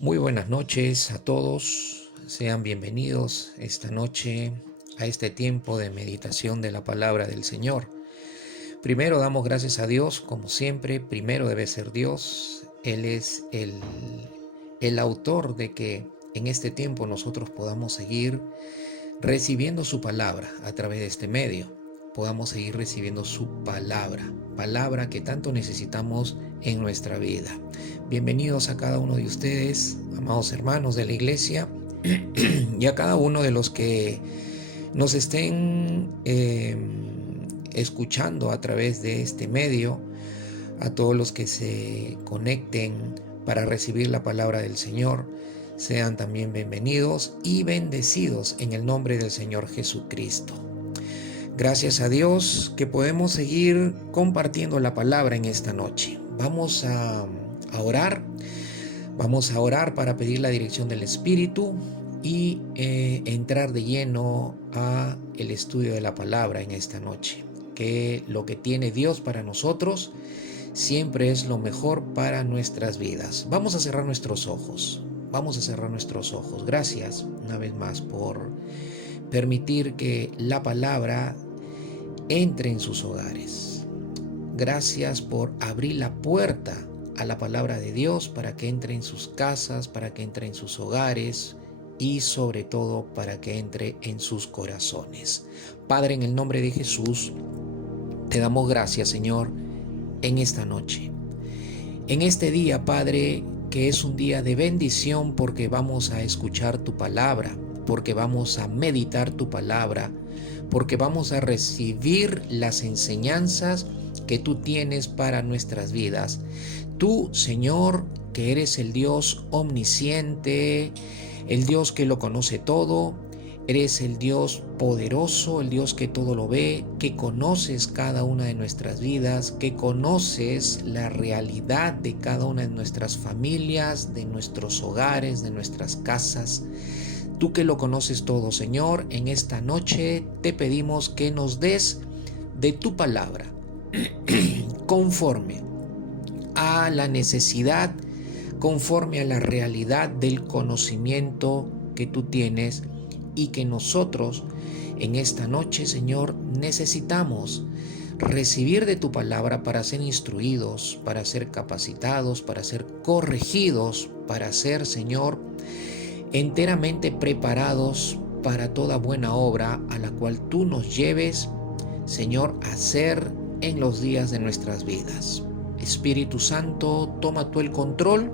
Muy buenas noches a todos, sean bienvenidos esta noche a este tiempo de meditación de la palabra del Señor. Primero damos gracias a Dios, como siempre, primero debe ser Dios. Él es el autor de que en este tiempo nosotros podamos seguir recibiendo su palabra a través de este medio. Podamos seguir recibiendo su palabra que tanto necesitamos en nuestra vida. Bienvenidos a cada uno de ustedes, amados hermanos de la iglesia, y a cada uno de los que nos estén escuchando a través de este medio, a todos los que se conecten para recibir la palabra del Señor. Sean también bienvenidos y bendecidos en el nombre del Señor Jesucristo. Gracias a Dios que podemos seguir compartiendo la palabra en esta noche. Vamos a orar. Vamos a orar para pedir la dirección del Espíritu y entrar de lleno a el estudio de la palabra en esta noche. Que lo que tiene Dios para nosotros siempre es lo mejor para nuestras vidas. Vamos a cerrar nuestros ojos. Vamos a cerrar nuestros ojos. Gracias una vez más por permitir que la palabra entre en sus hogares. Gracias por abrir la puerta a la palabra de Dios para que entre en sus casas, para que entre en sus hogares y sobre todo para que entre en sus corazones. Padre, en el nombre de Jesús, te damos gracias, Señor, en esta noche. En este día, Padre, que es un día de bendición porque vamos a escuchar tu palabra, porque vamos a meditar tu palabra, porque vamos a recibir las enseñanzas que tú tienes para nuestras vidas. Tú, Señor, que eres el Dios omnisciente, el Dios que lo conoce todo, eres el Dios poderoso, el Dios que todo lo ve, que conoces cada una de nuestras vidas, que conoces la realidad de cada una de nuestras familias, de nuestros hogares, de nuestras casas. Tú que lo conoces todo, Señor, en esta noche te pedimos que nos des de tu palabra conforme a la necesidad, conforme a la realidad del conocimiento que tú tienes y que nosotros en esta noche, Señor, necesitamos recibir de tu palabra para ser instruidos, para ser capacitados, para ser corregidos, para ser, Señor, enteramente preparados para toda buena obra a la cual tú nos lleves, Señor, a hacer en los días de nuestras vidas. Espíritu Santo, toma tú el control,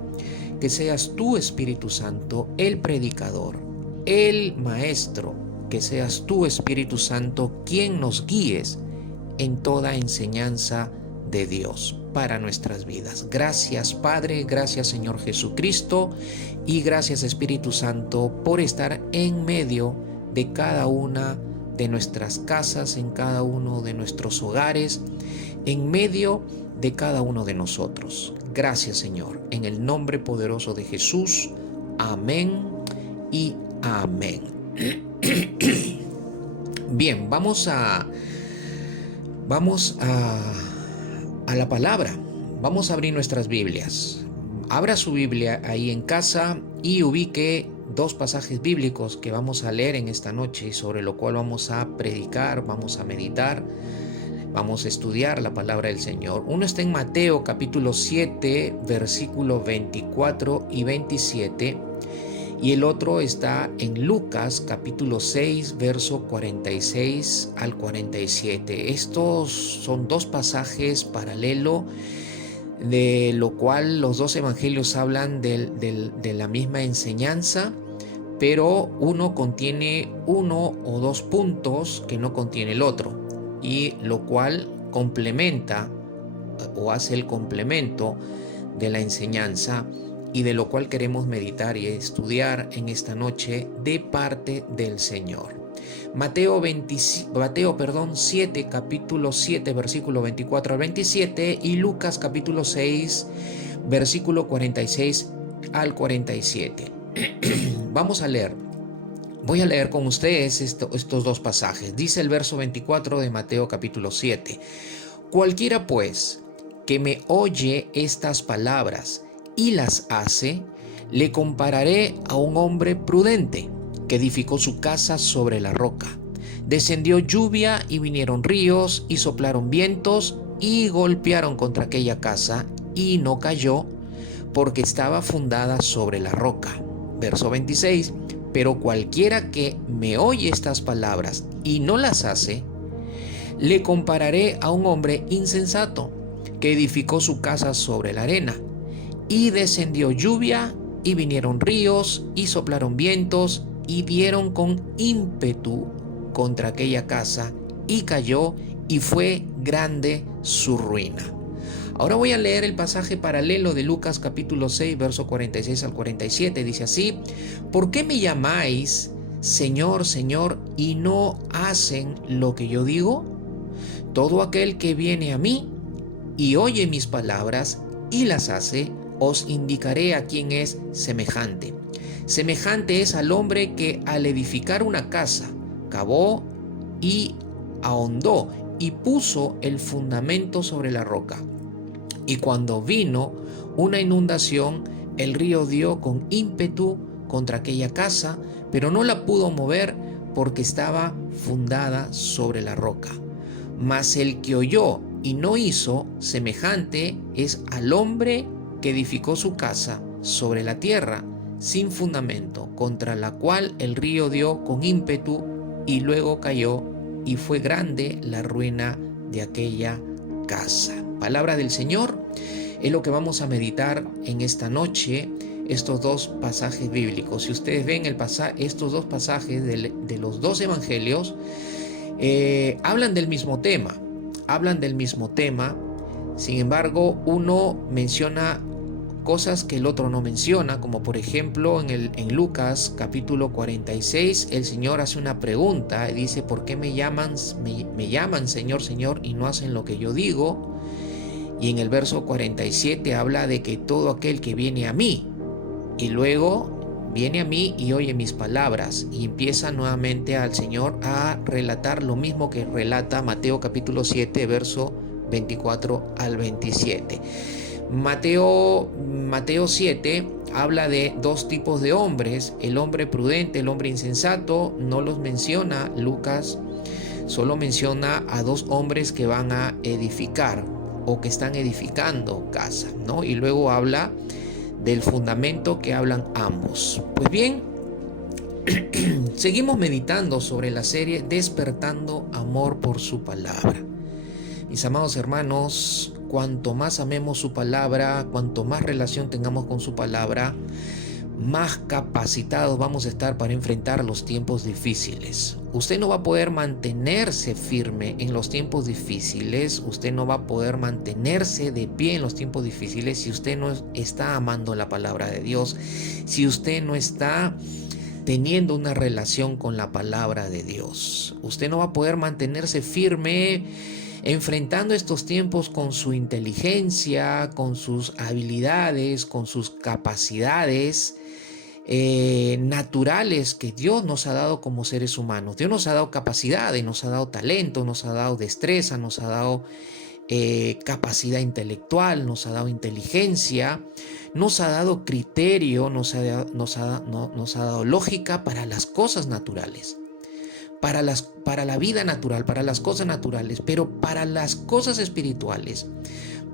que seas tú, Espíritu Santo, el predicador, el maestro, que seas tú, Espíritu Santo, quien nos guíes en toda enseñanza de Dios para nuestras vidas. Gracias, Padre, gracias, Señor Jesucristo, y gracias, Espíritu Santo, por estar en medio de cada una de nuestras casas, en cada uno de nuestros hogares, en medio de cada uno de nosotros. Gracias, Señor, en el nombre poderoso de Jesús. Amén y amén. Bien, vamos a la palabra. Vamos a abrir nuestras Biblias. Abra su Biblia ahí en casa y ubique dos pasajes bíblicos que vamos a leer en esta noche, sobre lo cual vamos a predicar, vamos a meditar, vamos a estudiar la palabra del Señor. Uno está en Mateo capítulo 7, versículos 24 y 27, y el otro está en Lucas capítulo 6, verso 46 al 47. Estos son dos pasajes paralelos, de lo cual los dos evangelios hablan de la misma enseñanza, pero uno contiene uno o dos puntos que no contiene el otro, y lo cual complementa o hace el complemento de la enseñanza, y de lo cual queremos meditar y estudiar en esta noche de parte del Señor. Mateo 7, capítulo 7, versículo 24 al 27, y Lucas capítulo 6, versículo 46 al 47. Vamos a leer. Voy a leer con ustedes estos dos pasajes. Dice el verso 24 de Mateo capítulo 7. Cualquiera pues que me oye estas palabras y las hace, Le compararé a un hombre prudente que edificó su casa sobre la roca. Descendió lluvia y vinieron ríos y soplaron vientos y golpearon contra aquella casa y no cayó porque estaba fundada sobre la roca. Verso 26. Pero cualquiera que me oye estas palabras y no las hace, le compararé a un hombre insensato que edificó su casa sobre la arena. Y descendió lluvia y vinieron ríos y soplaron vientos y dieron con ímpetu contra aquella casa y cayó y fue grande su ruina. Ahora voy a leer el pasaje paralelo de Lucas capítulo 6, verso 46 al 47. Dice así: ¿Por qué me llamáis Señor, Señor, y no hacen lo que yo digo? Todo aquel que viene a mí y oye mis palabras y las hace, os indicaré a quién es semejante. Semejante es al hombre que al edificar una casa, cavó y ahondó y puso el fundamento sobre la roca. Y cuando vino una inundación, el río dio con ímpetu contra aquella casa, pero no la pudo mover porque estaba fundada sobre la roca. Mas el que oyó y no hizo, semejante es al hombre que edificó su casa sobre la tierra, sin fundamento, contra la cual el río dio con ímpetu y luego cayó, y fue grande la ruina de aquella casa. Palabra del Señor es lo que vamos a meditar en esta noche, estos dos pasajes bíblicos. Si ustedes ven estos dos pasajes de los dos evangelios, hablan del mismo tema, sin embargo, uno menciona cosas que el otro no menciona, como por ejemplo en Lucas capítulo 46, el Señor hace una pregunta y dice: ¿por qué me llaman Señor, Señor y no hacen lo que yo digo? Y en el verso 47 habla de que todo aquel que viene a mí, y luego viene a mí y oye mis palabras, y empieza nuevamente al Señor a relatar lo mismo que relata Mateo capítulo 7, verso 24 al 27. Mateo 7 habla de dos tipos de hombres: el hombre prudente, el hombre insensato. No los menciona Lucas, solo menciona a dos hombres que van a edificar o que están edificando casa, ¿no? Y luego habla del fundamento que hablan ambos. Pues bien, seguimos meditando sobre la serie Despertando Amor por su Palabra. Mis amados hermanos, cuanto más amemos su palabra, cuanto más relación tengamos con su palabra, más capacitados vamos a estar para enfrentar los tiempos difíciles. Usted no va a poder mantenerse firme en los tiempos difíciles, usted no va a poder mantenerse de pie en los tiempos difíciles si usted no está amando la palabra de Dios, si usted no está teniendo una relación con la palabra de Dios. Usted no va a poder mantenerse firme enfrentando estos tiempos con su inteligencia, con sus habilidades, con sus capacidades naturales que Dios nos ha dado como seres humanos. Dios nos ha dado capacidades, nos ha dado talento, nos ha dado destreza, nos ha dado capacidad intelectual, nos ha dado inteligencia, nos ha dado criterio, nos ha dado lógica para las cosas naturales, para la vida natural, para las cosas naturales, pero para las cosas espirituales,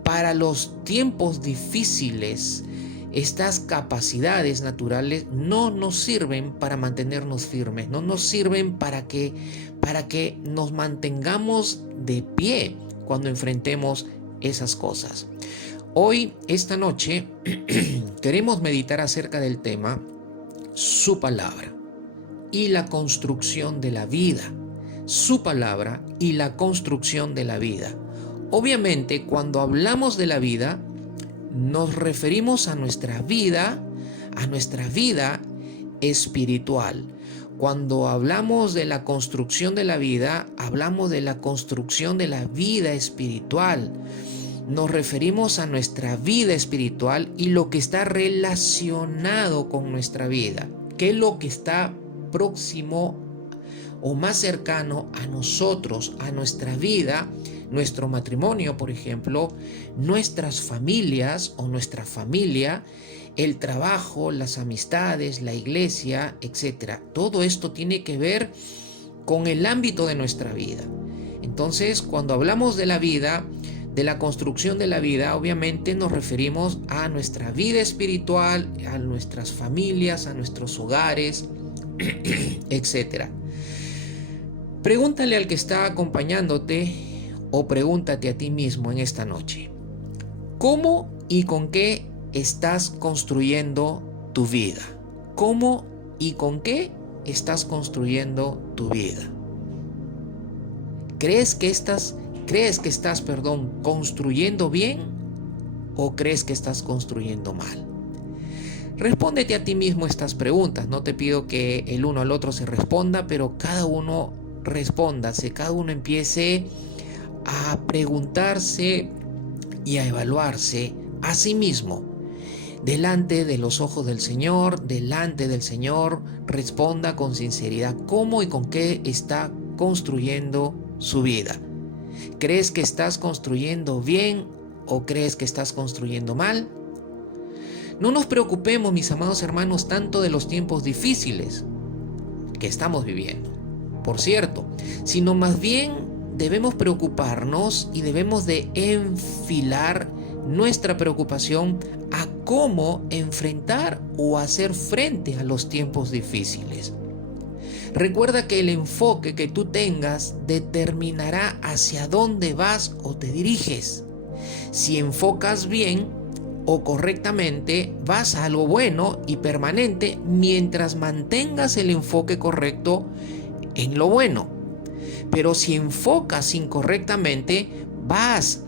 para los tiempos difíciles, estas capacidades naturales no nos sirven para mantenernos firmes, no nos sirven para que nos mantengamos de pie cuando enfrentemos esas cosas. Hoy, esta noche, queremos meditar acerca del tema su palabra y la construcción de la vida. Su palabra y la construcción de la vida. Obviamente, cuando hablamos de la vida, nos referimos a nuestra vida espiritual. Cuando hablamos de la construcción de la vida, hablamos de la construcción de la vida espiritual. Nos referimos a nuestra vida espiritual y lo que está relacionado con nuestra vida. ¿Qué es lo que está próximo o más cercano a nosotros, a nuestra vida? nuestro matrimonio, por ejemplo, nuestras familias o nuestra familia, el trabajo, las amistades, la iglesia, etc. Todo esto tiene que ver con el ámbito de nuestra vida. Entonces, cuando hablamos de la vida, de la construcción de la vida, obviamente nos referimos a nuestra vida espiritual, a nuestras familias, a nuestros hogares, etc. Pregúntale al que está acompañándote o pregúntate a ti mismo en esta noche: ¿cómo y con qué estás construyendo tu vida? ¿Cómo y con qué estás construyendo tu vida? ¿Crees que estás construyendo bien o crees que estás construyendo mal? Respóndete a ti mismo estas preguntas. No te pido que el uno al otro se responda, pero cada uno respóndase, cada uno empiece a preguntarse y a evaluarse a sí mismo. Delante de los ojos del Señor, delante del Señor, responda con sinceridad cómo y con qué está construyendo su vida. ¿Crees que estás construyendo bien o crees que estás construyendo mal? No nos preocupemos, mis amados hermanos, tanto de los tiempos difíciles que estamos viviendo, por cierto, sino más bien debemos preocuparnos y debemos de enfilar nuestra preocupación a cómo enfrentar o hacer frente a los tiempos difíciles. Recuerda que el enfoque que tú tengas determinará hacia dónde vas o te diriges. Si enfocas bien o correctamente, vas a algo bueno y permanente mientras mantengas el enfoque correcto en lo bueno. Pero si enfocas incorrectamente, vas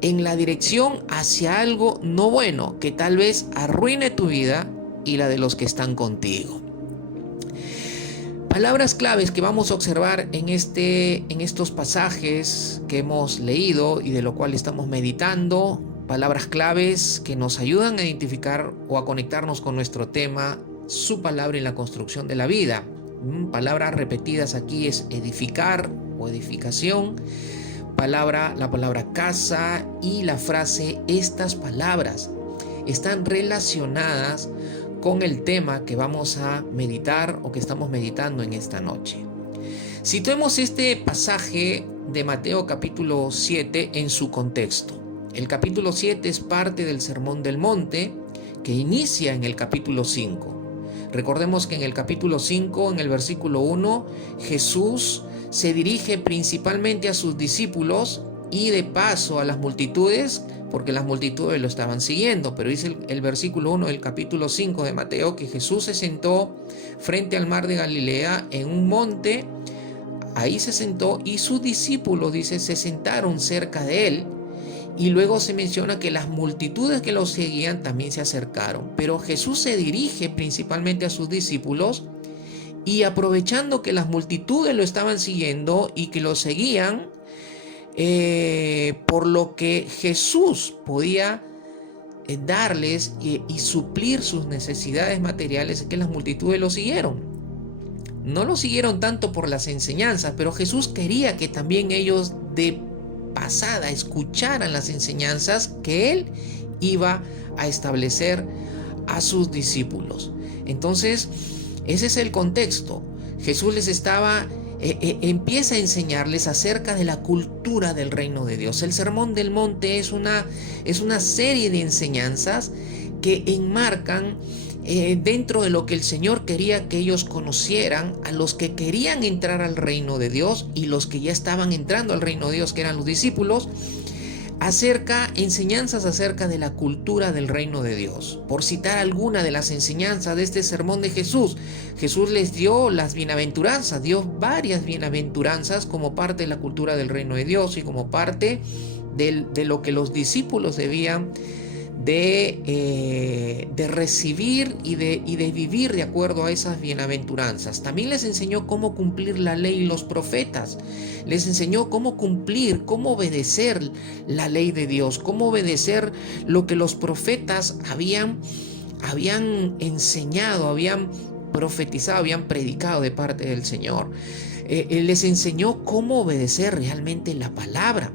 en la dirección hacia algo no bueno que tal vez arruine tu vida y la de los que están contigo. Palabras claves que vamos a observar en estos pasajes que hemos leído y de lo cual estamos meditando. Palabras claves que nos ayudan a identificar o a conectarnos con nuestro tema, su palabra en la construcción de la vida. Palabras repetidas aquí es edificar o edificación. La palabra casa y la frase estas palabras están relacionadas con el tema que vamos a meditar o que estamos meditando en esta noche. Situemos este pasaje de Mateo capítulo 7 en su contexto. El capítulo 7 es parte del Sermón del Monte que inicia en el capítulo 5. Recordemos que en el capítulo 5, en el versículo 1, Jesús se dirige principalmente a sus discípulos y de paso a las multitudes, porque las multitudes lo estaban siguiendo. Pero dice el versículo 1 del capítulo 5 de Mateo que Jesús se sentó frente al mar de Galilea en un monte. Ahí se sentó y sus discípulos, dice, se sentaron cerca de él. Y luego se menciona que las multitudes que lo seguían también se acercaron. Pero Jesús se dirige principalmente a sus discípulos y aprovechando que las multitudes lo estaban siguiendo y que lo seguían, por lo que Jesús podía darles y suplir sus necesidades materiales, que las multitudes lo siguieron. No lo siguieron tanto por las enseñanzas, pero Jesús quería que también ellos de pasada escucharan las enseñanzas que él iba a establecer a sus discípulos. Entonces, ese es el contexto. Jesús les empieza a enseñarles acerca de la cultura del reino de Dios. El Sermón del Monte es una serie de enseñanzas que enmarcan dentro de lo que el Señor quería que ellos conocieran, a los que querían entrar al reino de Dios y los que ya estaban entrando al reino de Dios, que eran los discípulos, enseñanzas acerca de la cultura del reino de Dios. Por citar alguna de las enseñanzas de este sermón de Jesús, Jesús les dio las bienaventuranzas, dio varias bienaventuranzas como parte de la cultura del reino de Dios y como parte de lo que los discípulos debían de recibir y de vivir de acuerdo a esas bienaventuranzas. También les enseñó cómo cumplir la ley y los profetas. Les enseñó cómo cumplir, cómo obedecer la ley de Dios, cómo obedecer lo que los profetas habían enseñado, habían profetizado, habían predicado de parte del Señor. Les enseñó cómo obedecer realmente la palabra.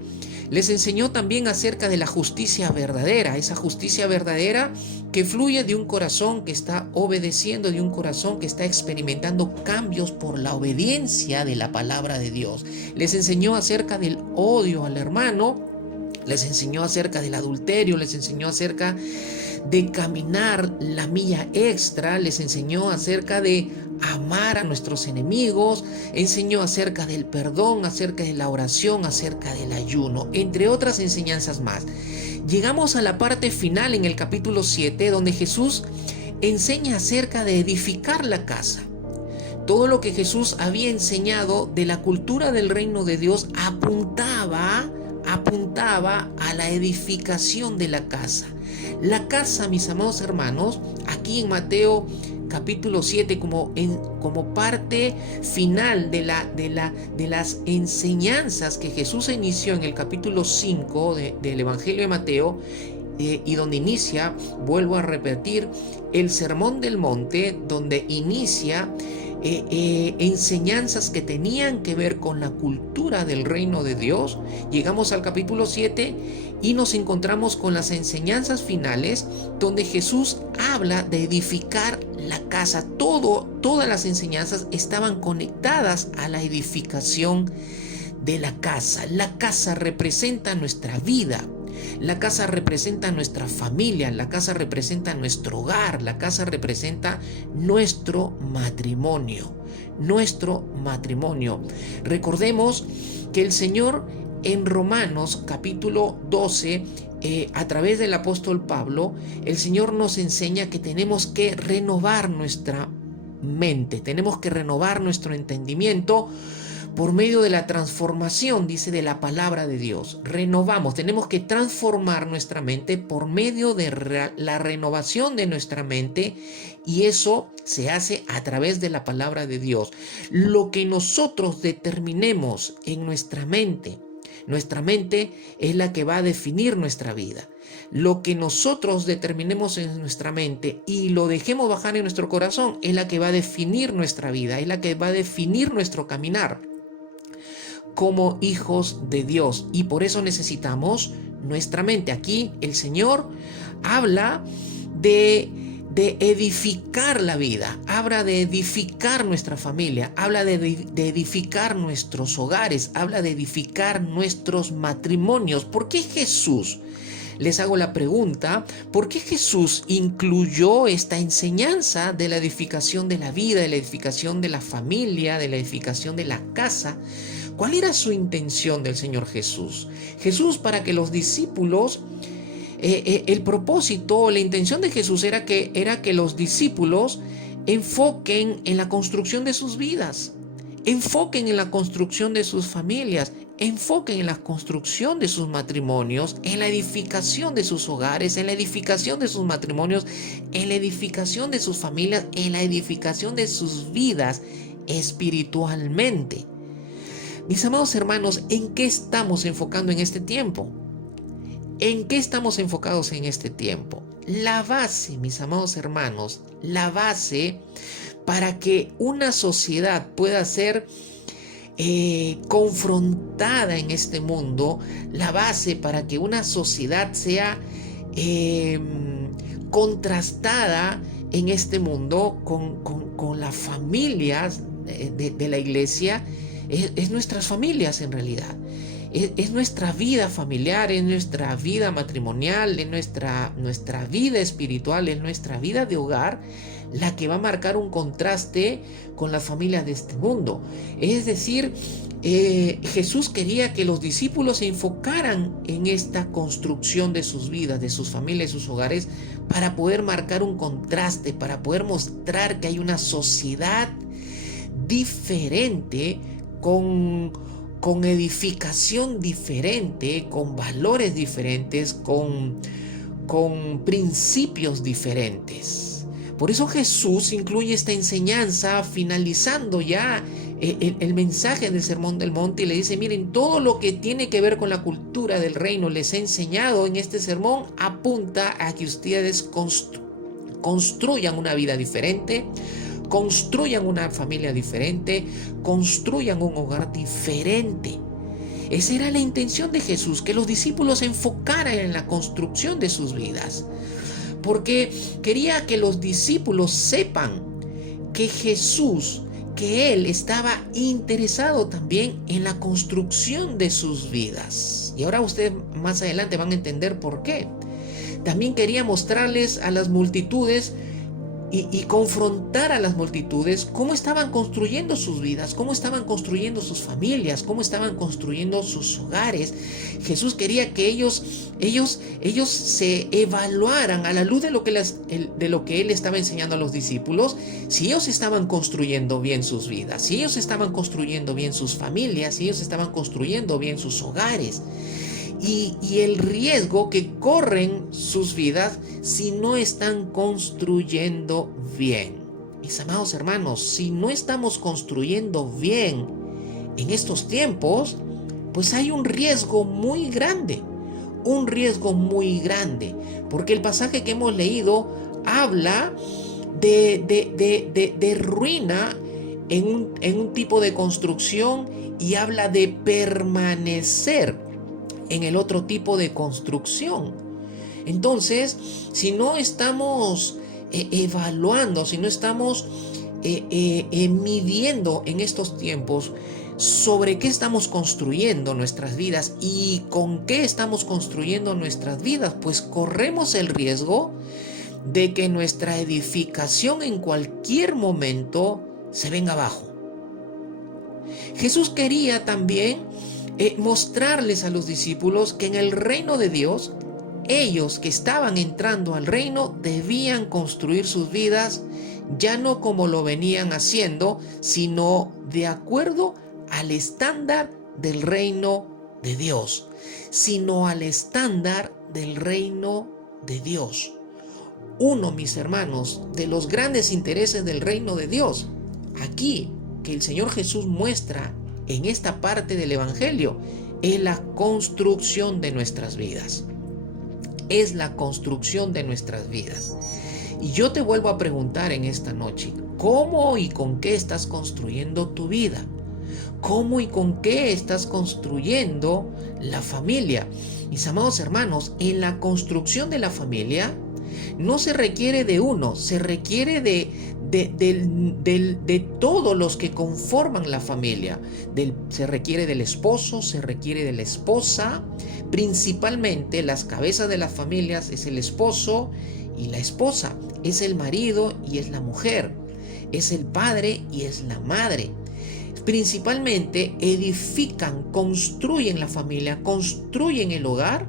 Les enseñó también acerca de la justicia verdadera, esa justicia verdadera que fluye de un corazón que está obedeciendo, de un corazón que está experimentando cambios por la obediencia de la palabra de Dios. Les enseñó acerca del odio al hermano, les enseñó acerca del adulterio, les enseñó acerca de caminar la milla extra, les enseñó acerca de amar a nuestros enemigos, enseñó acerca del perdón, acerca de la oración, acerca del ayuno, entre otras enseñanzas más. Llegamos a la parte final en el capítulo 7, donde Jesús enseña acerca de edificar la casa. Todo lo que Jesús había enseñado de la cultura del reino de Dios apuntaba a la edificación de la casa. La casa, mis amados hermanos, aquí en Mateo capítulo 7, como parte final de las enseñanzas que Jesús inició en el capítulo 5 del Evangelio de Mateo, y donde inicia, vuelvo a repetir, el Sermón del Monte, donde inicia enseñanzas que tenían que ver con la cultura del reino de Dios. Llegamos al capítulo 7 y nos encontramos con las enseñanzas finales, donde Jesús habla de edificar la casa. Todas las enseñanzas estaban conectadas a la edificación de la casa. La casa representa nuestra vida. La casa representa nuestra familia, la casa representa nuestro hogar, la casa representa nuestro matrimonio. Recordemos que el Señor en Romanos capítulo 12, a través del apóstol Pablo, el Señor nos enseña que tenemos que renovar nuestra mente, tenemos que renovar nuestro entendimiento por medio de la transformación, dice, de la palabra de Dios. Tenemos que transformar nuestra mente por medio de la renovación de nuestra mente, y eso se hace a través de la palabra de Dios. Lo que nosotros determinemos en nuestra mente es la que va a definir nuestra vida. Lo que nosotros determinemos en nuestra mente y lo dejemos bajar en nuestro corazón es la que va a definir nuestra vida, es la que va a definir nuestro caminar como hijos de Dios. Y por eso necesitamos nuestra mente. Aquí el Señor habla de edificar la vida, habla de edificar nuestra familia, habla de edificar nuestros hogares, habla de edificar nuestros matrimonios. ¿Por qué Jesús? Les hago la pregunta, ¿por qué Jesús incluyó esta enseñanza de la edificación de la vida, de la edificación de la familia, de la edificación de la casa? ¿Cuál era su intención del Señor Jesús? Jesús, para que los discípulos, el propósito, la intención de Jesús era que los discípulos enfoquen en la construcción de sus vidas, enfoquen en la construcción de sus familias, enfoquen en la construcción de sus matrimonios, en la edificación de sus hogares, en la edificación de sus matrimonios, en la edificación de sus familias, en la edificación de sus vidas espiritualmente. Mis amados hermanos, ¿en qué estamos enfocando en este tiempo? ¿En qué estamos enfocados en este tiempo? La base, mis amados hermanos, la base para que una sociedad pueda ser confrontada en este mundo, la base para que una sociedad sea contrastada en este mundo con las familias de la iglesia, es nuestras familias en realidad. Es nuestra vida familiar, es nuestra vida matrimonial, es nuestra vida espiritual, es nuestra vida de hogar la que va a marcar un contraste con las familias de este mundo. Es decir, Jesús quería que los discípulos se enfocaran en esta construcción de sus vidas, de sus familias, de sus hogares, para poder marcar un contraste, para poder mostrar que hay una sociedad diferente, con edificación diferente, con valores diferentes, con principios diferentes. Por eso Jesús incluye esta enseñanza finalizando ya el mensaje del Sermón del Monte, y le dice: miren, todo lo que tiene que ver con la cultura del reino les he enseñado en este sermón, apunta a que ustedes construyan una vida diferente, construyan una familia diferente, construyan un hogar diferente. Esa era la intención de Jesús, que los discípulos se enfocaran en la construcción de sus vidas, porque quería que los discípulos sepan que Jesús, que Él estaba interesado también en la construcción de sus vidas. Y ahora ustedes más adelante van a entender por qué. También quería mostrarles a las multitudes y confrontar a las multitudes cómo estaban construyendo sus vidas, cómo estaban construyendo sus familias, cómo estaban construyendo sus hogares. Jesús quería que ellos se evaluaran a la luz de lo que Él estaba enseñando a los discípulos, si ellos estaban construyendo bien sus vidas, si ellos estaban construyendo bien sus familias, si ellos estaban construyendo bien sus hogares. Y el riesgo que corren sus vidas si no están construyendo bien. Mis amados hermanos, si no estamos construyendo bien en estos tiempos, pues hay un riesgo muy grande. Un riesgo muy grande. Porque el pasaje que hemos leído habla de ruina en un tipo de construcción y habla de permanecer en el otro tipo de construcción. Entonces, si no estamos evaluando, si no estamos midiendo en estos tiempos sobre qué estamos construyendo nuestras vidas y con qué estamos construyendo nuestras vidas, pues corremos el riesgo de que nuestra edificación en cualquier momento se venga abajo. Jesús quería también mostrarles a los discípulos que en el reino de Dios, ellos que estaban entrando al reino debían construir sus vidas ya no como lo venían haciendo, sino de acuerdo al estándar del reino de Dios, sino al estándar del reino de Dios. Uno, mis hermanos, de los grandes intereses del reino de Dios, aquí que el Señor Jesús muestra en esta parte del Evangelio, es la construcción de nuestras vidas. Es la construcción de nuestras vidas. Y yo te vuelvo a preguntar en esta noche, ¿cómo y con qué estás construyendo tu vida? ¿Cómo y con qué estás construyendo la familia? Mis amados hermanos, en la construcción de la familia no se requiere de uno, se requiere de todos los que conforman la familia. Se requiere del esposo, se requiere de la esposa. Principalmente las cabezas de las familias es el esposo y la esposa, es el marido y es la mujer, es el padre y es la madre. Principalmente edifican, construyen la familia, construyen el hogar.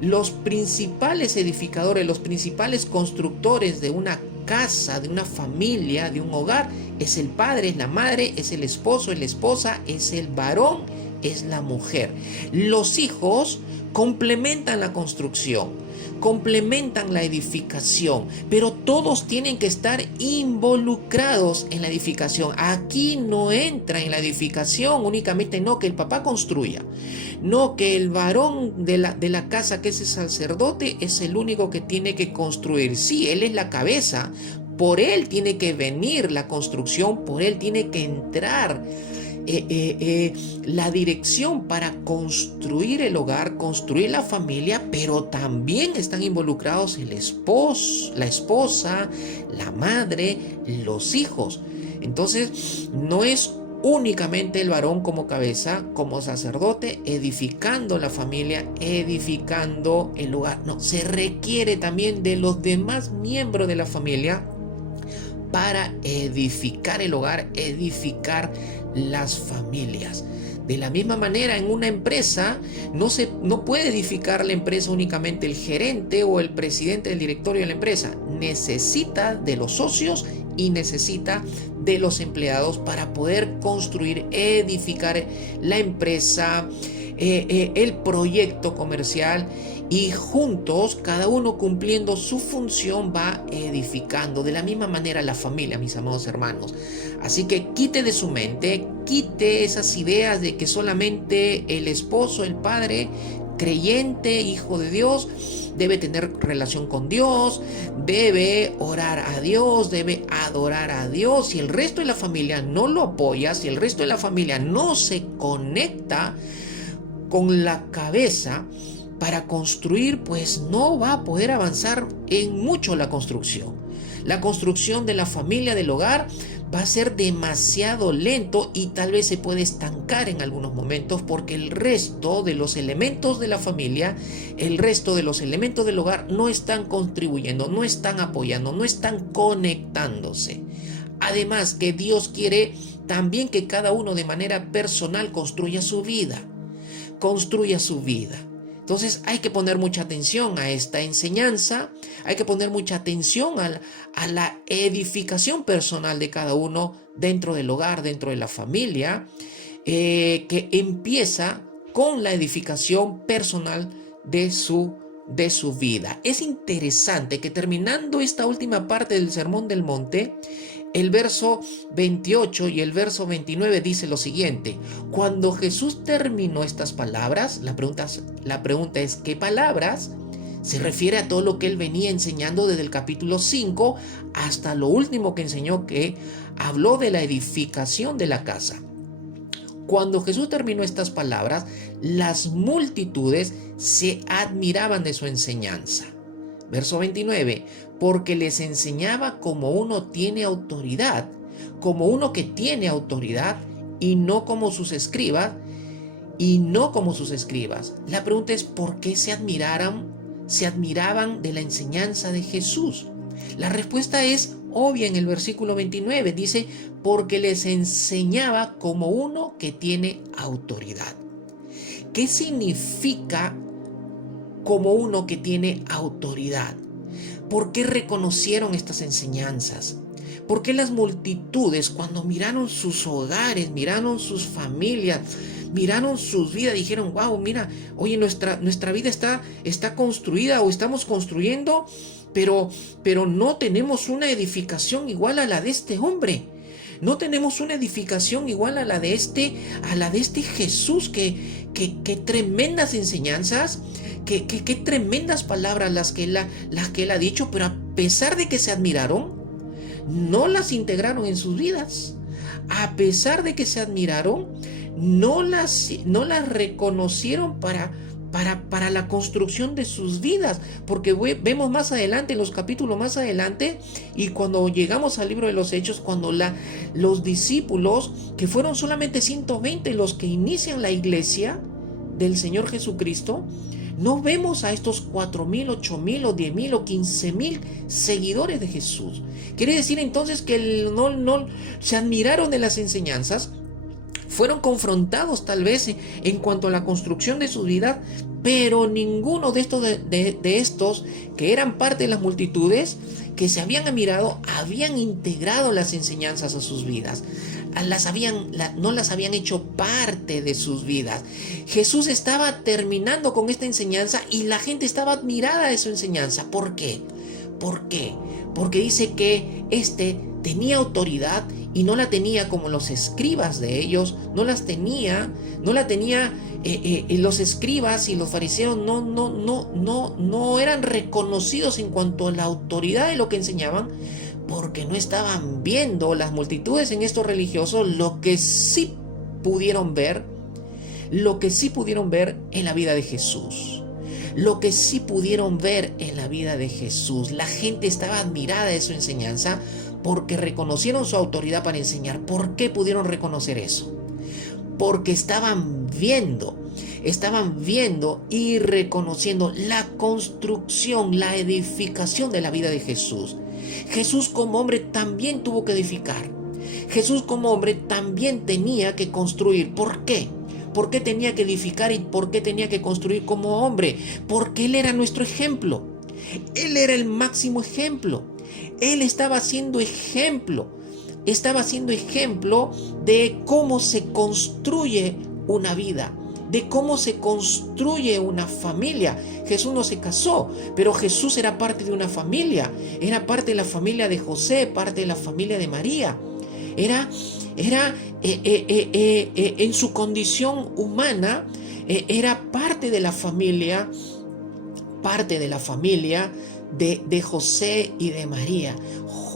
Los principales edificadores, los principales constructores de una casa, de una familia, de un hogar, es el padre, es la madre, es el esposo, es la esposa, es el varón, es la mujer. Los hijos complementan la construcción, complementan la edificación, pero todos tienen que estar involucrados en la edificación. Aquí no entra en la edificación únicamente no que el papá construya, no que el varón de la casa, que es el sacerdote, es el único que tiene que construir. Sí, él es la cabeza, por él tiene que venir la construcción, por él tiene que entrar la dirección para construir el hogar, construir la familia, pero también están involucrados el esposo, la esposa, la madre, los hijos. Entonces, no es únicamente el varón como cabeza, como sacerdote, edificando la familia, edificando el hogar. No, se requiere también de los demás miembros de la familia para edificar el hogar, edificar las familias. De la misma manera, en una empresa no puede edificar la empresa únicamente el gerente o el presidente del directorio de la empresa. Necesita de los socios y necesita de los empleados para poder construir, edificar la empresa, el proyecto comercial, y juntos, cada uno cumpliendo su función, va edificando. De la misma manera la familia, mis amados hermanos. Así que quite de su mente, quite esas ideas de que solamente el esposo, el padre creyente, hijo de Dios, debe tener relación con Dios, debe orar a Dios, debe adorar a Dios. Si el resto de la familia no lo apoya, si el resto de la familia no se conecta con la cabeza para construir, pues no va a poder avanzar en mucho la construcción. La construcción de la familia, del hogar, va a ser demasiado lento y tal vez se puede estancar en algunos momentos porque el resto de los elementos de la familia, el resto de los elementos del hogar no están contribuyendo, no están apoyando, no están conectándose. Además que Dios quiere también que cada uno de manera personal construya su vida. Entonces hay que poner mucha atención a esta enseñanza, hay que poner mucha atención a la edificación personal de cada uno dentro del hogar, dentro de la familia, que empieza con la edificación personal de su vida. Es interesante que terminando esta última parte del Sermón del Monte, el verso 28 y el verso 29 dice lo siguiente: cuando Jesús terminó estas palabras, la pregunta es ¿qué palabras? Se refiere a todo lo que él venía enseñando desde el capítulo 5 hasta lo último que enseñó, que habló de la edificación de la casa. Cuando Jesús terminó estas palabras, las multitudes se admiraban de su enseñanza. Verso 29, porque les enseñaba como uno tiene autoridad, como uno que tiene autoridad y no como sus escribas, La pregunta es ¿por qué se admiraban de la enseñanza de Jesús? La respuesta es obvia en el versículo 29, dice, porque les enseñaba como uno que tiene autoridad. ¿Qué significa como uno que tiene autoridad? ¿Por qué reconocieron estas enseñanzas? ¿Por qué las multitudes, cuando miraron sus hogares, miraron sus familias, miraron sus vidas, dijeron, wow, mira, oye, nuestra vida está construida o estamos construyendo, pero no tenemos una edificación igual a la de este hombre? No tenemos una edificación igual a la de este Jesús, que tremendas enseñanzas, que tremendas palabras las que él ha dicho, pero a pesar de que se admiraron, no las integraron en sus vidas. A pesar de que se admiraron, no las reconocieron para la construcción de sus vidas, porque vemos más adelante, en los capítulos más adelante, y cuando llegamos al libro de los Hechos, cuando los discípulos, que fueron solamente 120 los que inician la iglesia del Señor Jesucristo, no vemos a estos 4,000, 8,000 o 10,000 o 15,000 seguidores de Jesús. Quiere decir entonces que no se admiraron de las enseñanzas, fueron confrontados tal vez en cuanto a la construcción de su vida, pero ninguno de estos que eran parte de las multitudes que se habían admirado habían integrado las enseñanzas a sus vidas. No las habían hecho parte de sus vidas. Jesús estaba terminando con esta enseñanza y la gente estaba admirada de su enseñanza. ¿Por qué? Porque dice que tenía autoridad y no la tenía como los escribas de ellos, no la tenía los escribas y los fariseos no eran reconocidos en cuanto a la autoridad de lo que enseñaban, porque no estaban viendo las multitudes en estos religiosos lo que sí pudieron ver en la vida de Jesús. La gente estaba admirada de su enseñanza porque reconocieron su autoridad para enseñar. ¿Por qué pudieron reconocer eso? Porque estaban viendo y reconociendo la construcción, la edificación de la vida de Jesús. Jesús como hombre también tuvo que edificar. Jesús como hombre también tenía que construir. ¿Por qué? ¿Por qué tenía que edificar y por qué tenía que construir como hombre? Porque Él era nuestro ejemplo. Él era el máximo ejemplo. Él estaba haciendo ejemplo de cómo se construye una vida, de cómo se construye una familia. Jesús no se casó, pero Jesús era parte de una familia. Era parte de la familia de José, parte de la familia de María. Era en su condición humana, era parte de la familia de José y de María.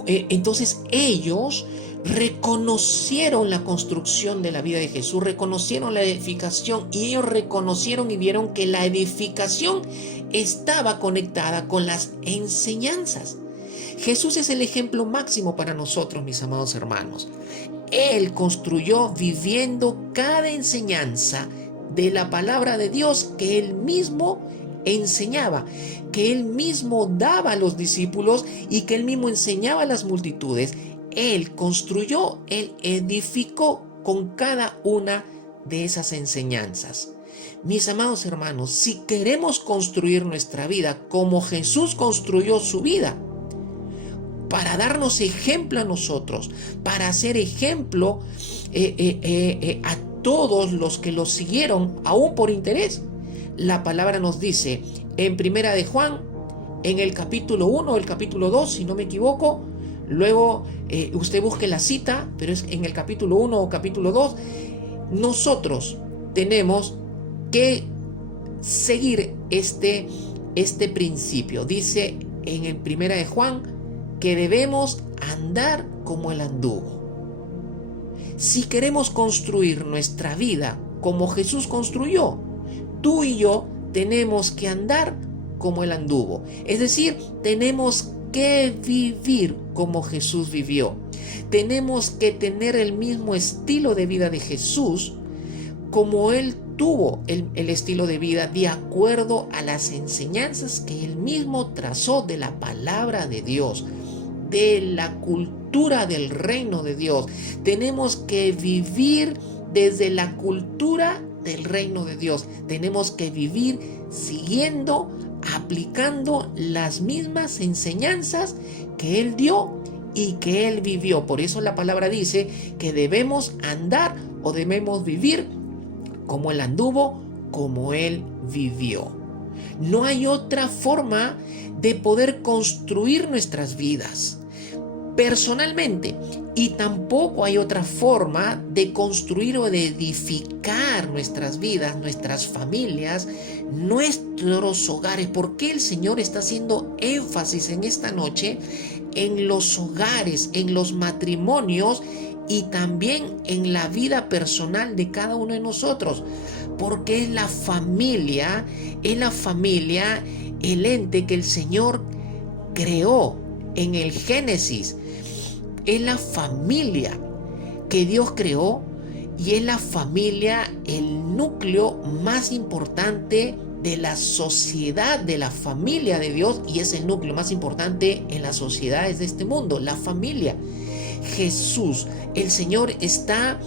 Entonces ellos reconocieron la construcción de la vida de Jesús, reconocieron la edificación, y ellos reconocieron y vieron que la edificación estaba conectada con las enseñanzas. Jesús es el ejemplo máximo para nosotros, mis amados hermanos. Él construyó viviendo cada enseñanza de la palabra de Dios que Él mismo enseñaba, que Él mismo daba a los discípulos y que Él mismo enseñaba a las multitudes. Él construyó, Él edificó con cada una de esas enseñanzas. Mis amados hermanos, si queremos construir nuestra vida como Jesús construyó su vida, para darnos ejemplo a nosotros, para hacer ejemplo a todos los que lo siguieron, aún por interés. La palabra nos dice en Primera de Juan, en el capítulo 1, el capítulo 2, si no me equivoco, luego usted busque la cita, pero es en el capítulo 1 o capítulo 2, nosotros tenemos que seguir este principio. Dice en el Primera de Juan que debemos andar como el anduvo. Si queremos construir nuestra vida como Jesús construyó, tú y yo tenemos que andar como el anduvo. Es decir, tenemos que vivir como Jesús vivió. Tenemos que tener el mismo estilo de vida de Jesús, como Él tuvo el estilo de vida, de acuerdo a las enseñanzas que Él mismo trazó de la palabra de Dios, de la cultura del reino de Dios. Tenemos que vivir desde la cultura del reino de Dios. Tenemos que vivir siguiendo, aplicando las mismas enseñanzas que Él dio y que Él vivió. Por eso la palabra dice que debemos andar o debemos vivir como Él anduvo, como Él vivió. No hay otra forma de poder construir nuestras vidas personalmente, y tampoco hay otra forma de construir o de edificar nuestras vidas, nuestras familias, nuestros hogares. Porque el Señor está haciendo énfasis en esta noche en los hogares, en los matrimonios y también en la vida personal de cada uno de nosotros? Porque es la familia el ente que el Señor creó en el Génesis. Es la familia que Dios creó, y es la familia el núcleo más importante de la sociedad, de la familia de Dios, y es el núcleo más importante en las sociedades de este mundo, la familia. Jesús, el Señor, está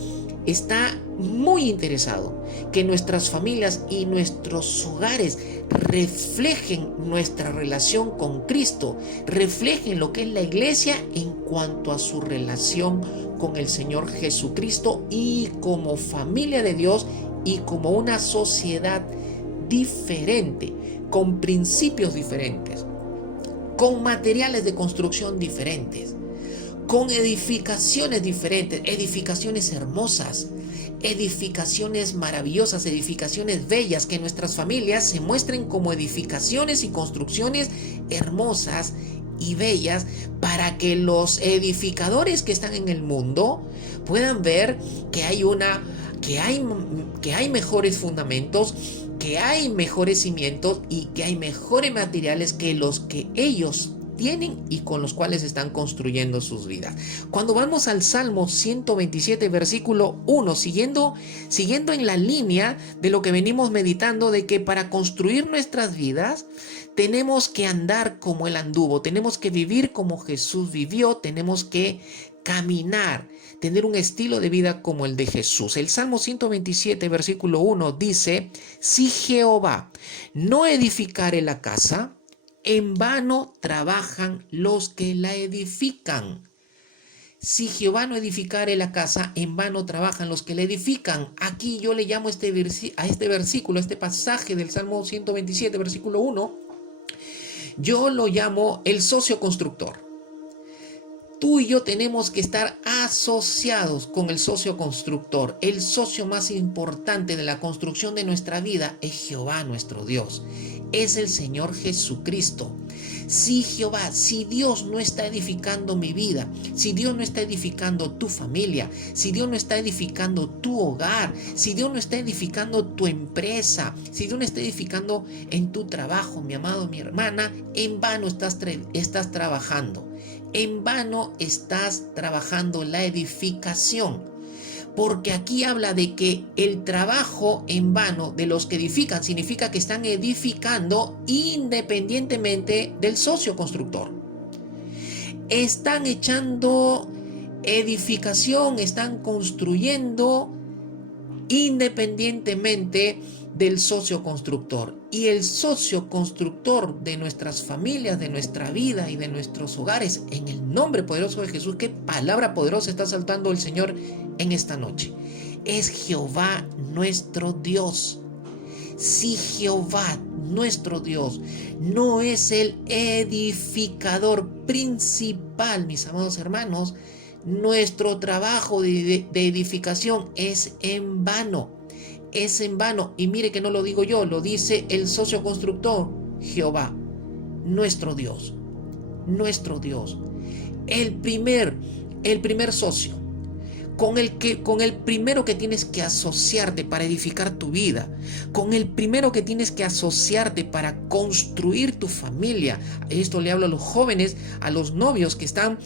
muy interesado que nuestras familias y nuestros hogares reflejen nuestra relación con Cristo, reflejen lo que es la iglesia en cuanto a su relación con el Señor Jesucristo, y como familia de Dios y como una sociedad diferente, con principios diferentes, con materiales de construcción diferentes, con edificaciones diferentes, edificaciones hermosas, edificaciones maravillosas, edificaciones bellas, que nuestras familias se muestren como edificaciones y construcciones hermosas y bellas, para que los edificadores que están en el mundo puedan ver que hay mejores fundamentos, que hay mejores cimientos y que hay mejores materiales que los que ellos tienen y con los cuales están construyendo sus vidas. Cuando vamos al Salmo 127, versículo 1, siguiendo en la línea de lo que venimos meditando, de que para construir nuestras vidas tenemos que andar como Él anduvo, tenemos que vivir como Jesús vivió, tenemos que caminar, tener un estilo de vida como el de Jesús. El Salmo 127, versículo 1 dice: si Jehová no edificare la casa, en vano trabajan los que la edifican. Si Jehová no edificare la casa, en vano trabajan los que la edifican. Aquí yo le llamo a este versículo, a este pasaje del Salmo 127, versículo 1, yo lo llamo el socio constructor. Tú y yo tenemos que estar asociados con el socio constructor. El socio más importante de la construcción de nuestra vida es Jehová nuestro Dios. Es el Señor Jesucristo. Si Dios no está edificando mi vida, si Dios no está edificando tu familia, si Dios no está edificando tu hogar, si Dios no está edificando tu empresa, si Dios no está edificando en tu trabajo, mi amado, mi hermana, en vano estás trabajando. En vano estás trabajando la edificación. Porque aquí habla de que el trabajo en vano de los que edifican significa que están edificando independientemente del socio constructor. Están echando edificación, están construyendo independientemente del socio constructor. Y el socio constructor de nuestras familias, de nuestra vida y de nuestros hogares, en el nombre poderoso de Jesús, qué palabra poderosa está saltando el Señor en esta noche, es Jehová nuestro Dios. Si Jehová nuestro Dios no es el edificador principal, mis amados hermanos, nuestro trabajo de edificación es en vano. Es en vano. Y mire que no lo digo yo, lo dice el socio constructor, Jehová, nuestro Dios. Nuestro Dios. El primer socio, con el primero que tienes que asociarte para edificar tu vida, con el primero que tienes que asociarte para construir tu familia. Esto le hablo a los jóvenes, a los novios que están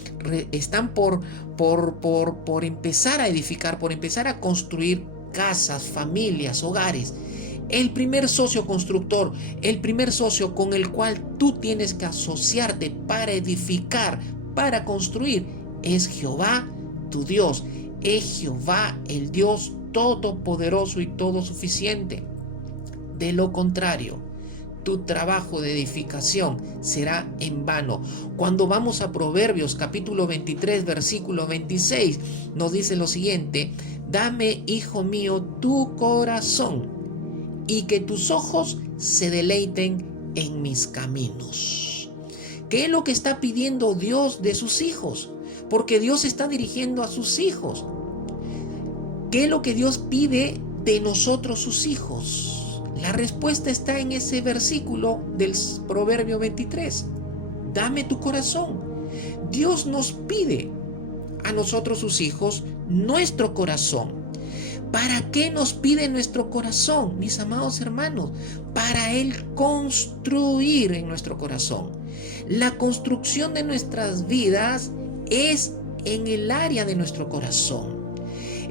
por empezar a edificar, por empezar a construir casas, familias, hogares. El primer socio constructor, el primer socio con el cual tú tienes que asociarte para edificar, para construir, es Jehová tu Dios. Es Jehová el Dios todopoderoso y todo suficiente. De lo contrario, tu trabajo de edificación será en vano. Cuando vamos a Proverbios capítulo 23 versículo 26, nos dice lo siguiente: dame, hijo mío, tu corazón y que tus ojos se deleiten en mis caminos. ¿Qué es lo que está pidiendo Dios de sus hijos? Porque Dios está dirigiendo a sus hijos. ¿Qué es lo que Dios pide de nosotros, sus hijos? La respuesta está en ese versículo del Proverbio 23. Dame tu corazón. Dios nos pide a nosotros, sus hijos, nuestro corazón. ¿Para qué nos pide nuestro corazón, mis amados hermanos? Para Él construir en nuestro corazón. La construcción de nuestras vidas es en el área de nuestro corazón.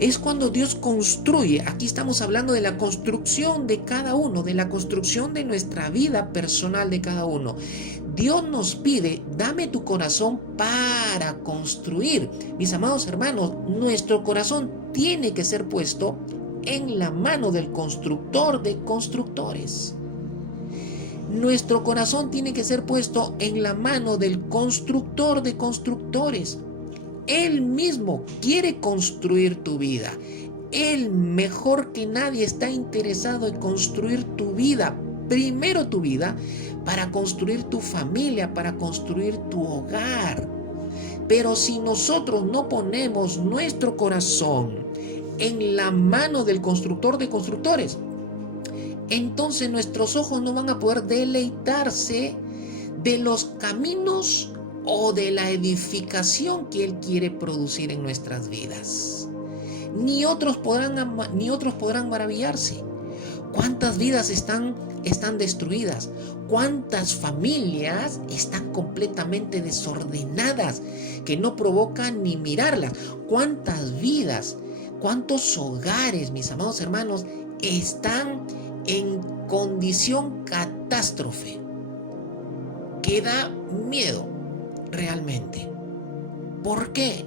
Es cuando Dios construye. Aquí estamos hablando de la construcción de cada uno, de la construcción de nuestra vida personal de cada uno. Dios nos pide, dame tu corazón para construir. Mis amados hermanos, nuestro corazón tiene que ser puesto en la mano del constructor de constructores. Nuestro corazón tiene que ser puesto en la mano del constructor de constructores. Él mismo quiere construir tu vida. Él, mejor que nadie, está interesado en construir tu vida. Primero tu vida, para construir tu familia, para construir tu hogar. Pero si nosotros no ponemos nuestro corazón en la mano del constructor de constructores, entonces nuestros ojos no van a poder deleitarse de los caminos o de la edificación que Él quiere producir en nuestras vidas. Ni otros podrán maravillarse. ¿Cuántas vidas están destruidas? ¿Cuántas familias están completamente desordenadas que no provocan ni mirarlas? ¿Cuántas vidas, cuántos hogares, mis amados hermanos, están en condición catástrofe? Que da miedo realmente. ¿Por qué?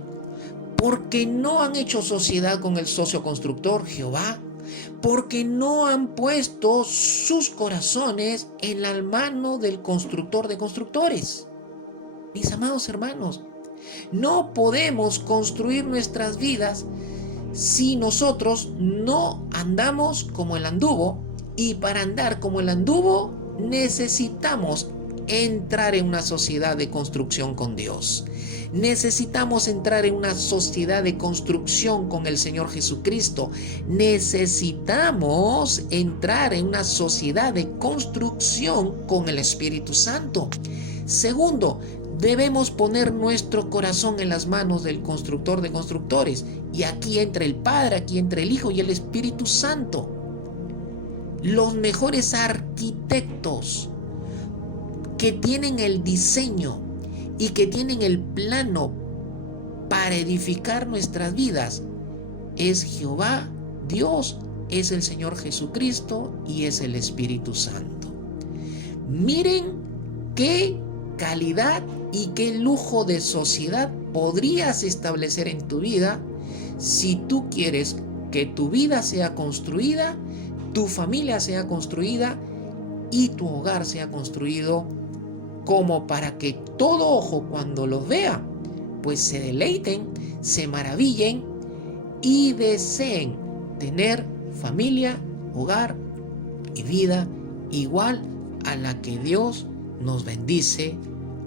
Porque no han hecho sociedad con el socio constructor, Jehová. Porque no han puesto sus corazones en la mano del constructor de constructores. Mis amados hermanos, no podemos construir nuestras vidas si nosotros no andamos como el anduvo, y para andar como el anduvo necesitamos entrar en una sociedad de construcción con Dios. Necesitamos entrar en una sociedad de construcción con el Señor Jesucristo. Necesitamos entrar en una sociedad de construcción con el Espíritu Santo. Segundo, debemos poner nuestro corazón en las manos del constructor de constructores. Y aquí entra el Padre, aquí entra el Hijo y el Espíritu Santo. Los mejores arquitectos que tienen el diseño y que tienen el plano para edificar nuestras vidas es Jehová, Dios, es el Señor Jesucristo y es el Espíritu Santo. Miren qué calidad y qué lujo de sociedad podrías establecer en tu vida si tú quieres que tu vida sea construida, tu familia sea construida y tu hogar sea construido, como para que todo ojo cuando los vea, pues se deleiten, se maravillen y deseen tener familia, hogar y vida igual a la que Dios nos bendice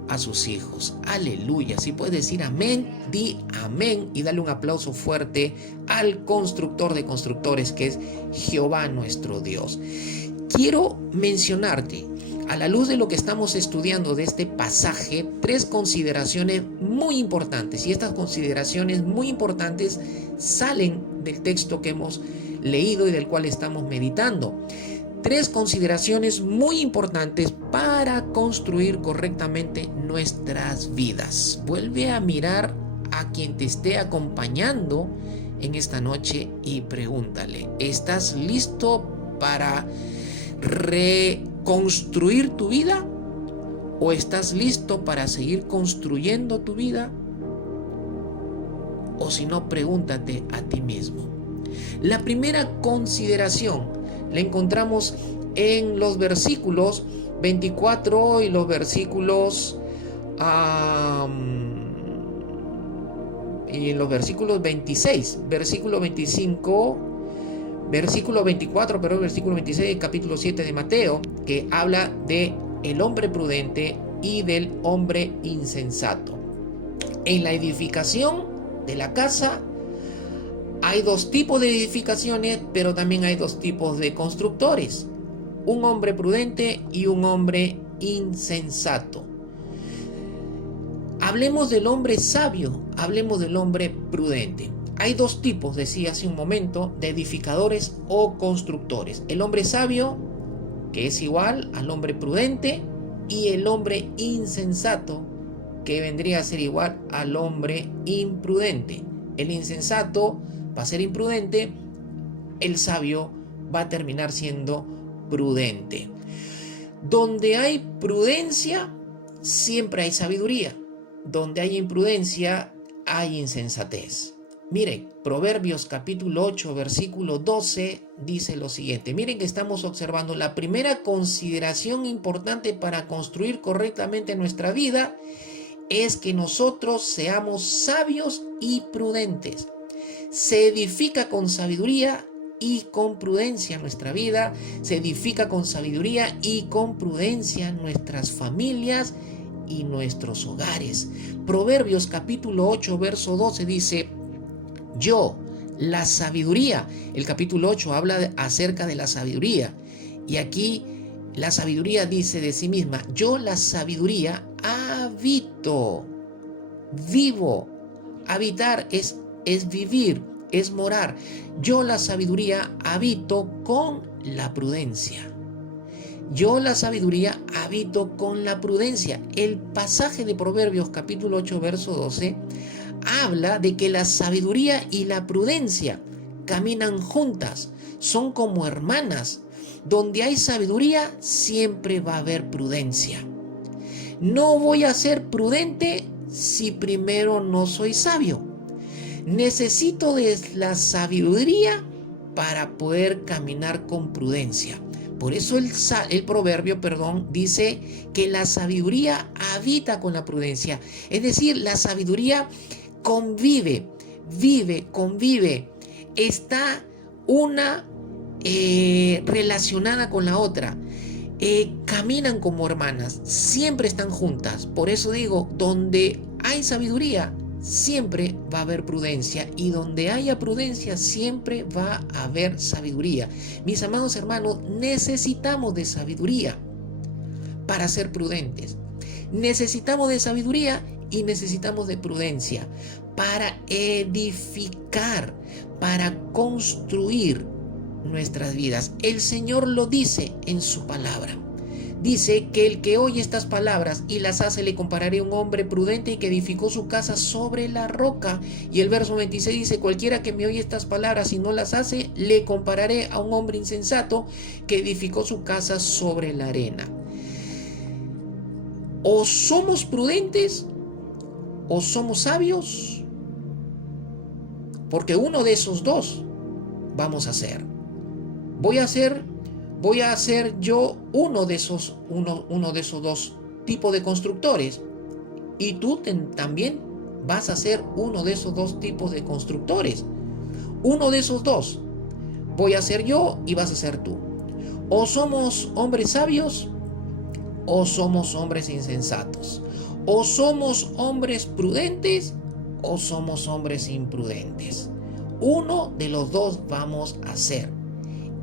a sus hijos. Aleluya. Si puedes decir amén, di amén y dale un aplauso fuerte al constructor de constructores, que es Jehová nuestro Dios. Quiero mencionarte, a la luz de lo que estamos estudiando de este pasaje, 3 consideraciones muy importantes. Y estas consideraciones muy importantes salen del texto que hemos leído y del cual estamos meditando. 3 consideraciones muy importantes para construir correctamente nuestras vidas. Vuelve a mirar a quien te esté acompañando en esta noche y pregúntale, ¿estás listo para reconstruir tu vida? ¿O estás listo para seguir construyendo tu vida? O si no, pregúntate a ti mismo. La primera consideración la encontramos en los versículos 24 y los versículos y en los versículos 26, versículo 25, versículo 24, pero el versículo 26, capítulo 7 de Mateo, que habla de el hombre prudente y del hombre insensato. En la edificación de la casa hay 2 tipos de edificaciones, pero también hay 2 tipos de constructores. Un hombre prudente y un hombre insensato. Hablemos del hombre sabio, hablemos del hombre prudente. Hay 2 tipos, decía hace un momento, de edificadores o constructores. El hombre sabio, que es igual al hombre prudente, y el hombre insensato, que vendría a ser igual al hombre imprudente. El insensato va a ser imprudente, el sabio va a terminar siendo prudente. Donde hay prudencia, siempre hay sabiduría. Donde hay imprudencia, hay insensatez. Miren, Proverbios capítulo 8, versículo 12 dice lo siguiente. Miren que estamos observando la primera consideración importante para construir correctamente nuestra vida es que nosotros seamos sabios y prudentes. Se edifica con sabiduría y con prudencia nuestra vida, se edifica con sabiduría y con prudencia nuestras familias y nuestros hogares. Proverbios capítulo 8, verso 12 dice, yo, la sabiduría, el capítulo 8 habla acerca de la sabiduría, y aquí la sabiduría dice de sí misma, yo la sabiduría habito, vivo. Habitar es vivir, es morar. Yo la sabiduría habito con la prudencia. Yo la sabiduría habito con la prudencia. El pasaje de Proverbios capítulo 8 verso 12 habla de que la sabiduría y la prudencia caminan juntas, son como hermanas. Donde hay sabiduría siempre va a haber prudencia. No voy a ser prudente si primero no soy sabio. Necesito de la sabiduría para poder caminar con prudencia. Por eso el proverbio, dice que la sabiduría habita con la prudencia. Es decir, la sabiduría convive, está una relacionada con la otra. Caminan como hermanas, siempre están juntas. Por eso digo, donde hay sabiduría, siempre va a haber prudencia, y donde haya prudencia siempre va a haber sabiduría. Mis amados hermanos, necesitamos de sabiduría para ser prudentes. Necesitamos de sabiduría y necesitamos de prudencia para edificar, para construir nuestras vidas. El Señor lo dice en su palabra. Dice que el que oye estas palabras y las hace, le compararé a un hombre prudente y que edificó su casa sobre la roca. Y el verso 26 dice: cualquiera que me oye estas palabras y no las hace, le compararé a un hombre insensato que edificó su casa sobre la arena. O somos prudentes o somos sabios, porque uno de esos dos vamos a ser. Voy a ser yo uno de esos dos tipos de constructores, y tú también vas a ser uno de esos dos tipos de constructores. Uno de esos dos voy a ser yo y vas a ser tú. O somos hombres sabios o somos hombres insensatos. O somos hombres prudentes o somos hombres imprudentes. Uno de los dos vamos a ser.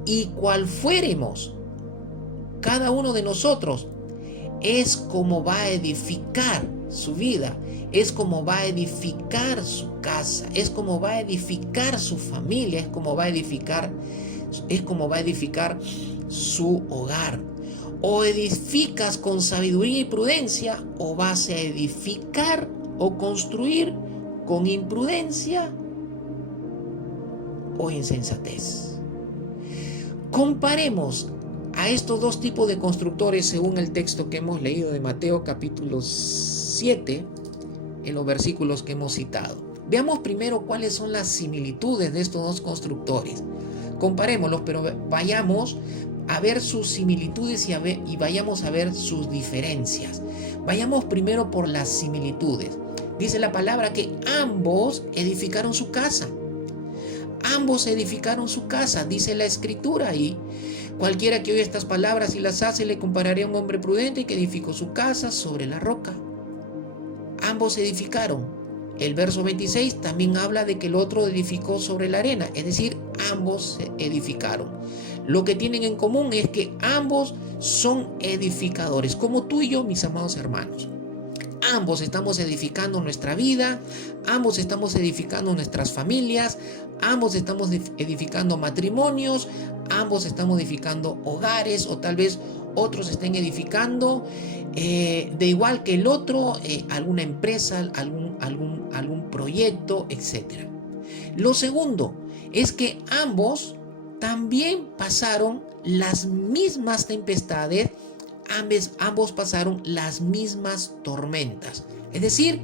Y cual fuéremos cada uno de nosotros, es como va a edificar su vida, es como va a edificar su casa, es como va a edificar su familia, es como va a edificar su hogar. O edificas con sabiduría y prudencia, o vas a edificar o construir con imprudencia o insensatez. Comparemos a estos dos tipos de constructores según el texto que hemos leído de Mateo capítulo 7, en los versículos que hemos citado. Veamos primero cuáles son las similitudes de estos dos constructores. Comparémoslos, pero vayamos a ver sus similitudes y vayamos a ver sus diferencias. Vayamos primero por las similitudes. Dice la palabra que ambos edificaron su casa. Ambos edificaron su casa, dice la escritura ahí. Cualquiera que oye estas palabras y las hace, le compararé a un hombre prudente que edificó su casa sobre la roca. Ambos edificaron. El verso 26 también habla de que el otro edificó sobre la arena, es decir, ambos edificaron. Lo que tienen en común es que ambos son edificadores, como tú y yo, mis amados hermanos. Ambos estamos edificando nuestra vida, ambos estamos edificando nuestras familias, ambos estamos edificando matrimonios, ambos estamos edificando hogares, o tal vez otros estén edificando de igual que el otro alguna empresa, algún proyecto, etc. Lo segundo es que ambos también pasaron las mismas tempestades, ambos pasaron las mismas tormentas. Es decir,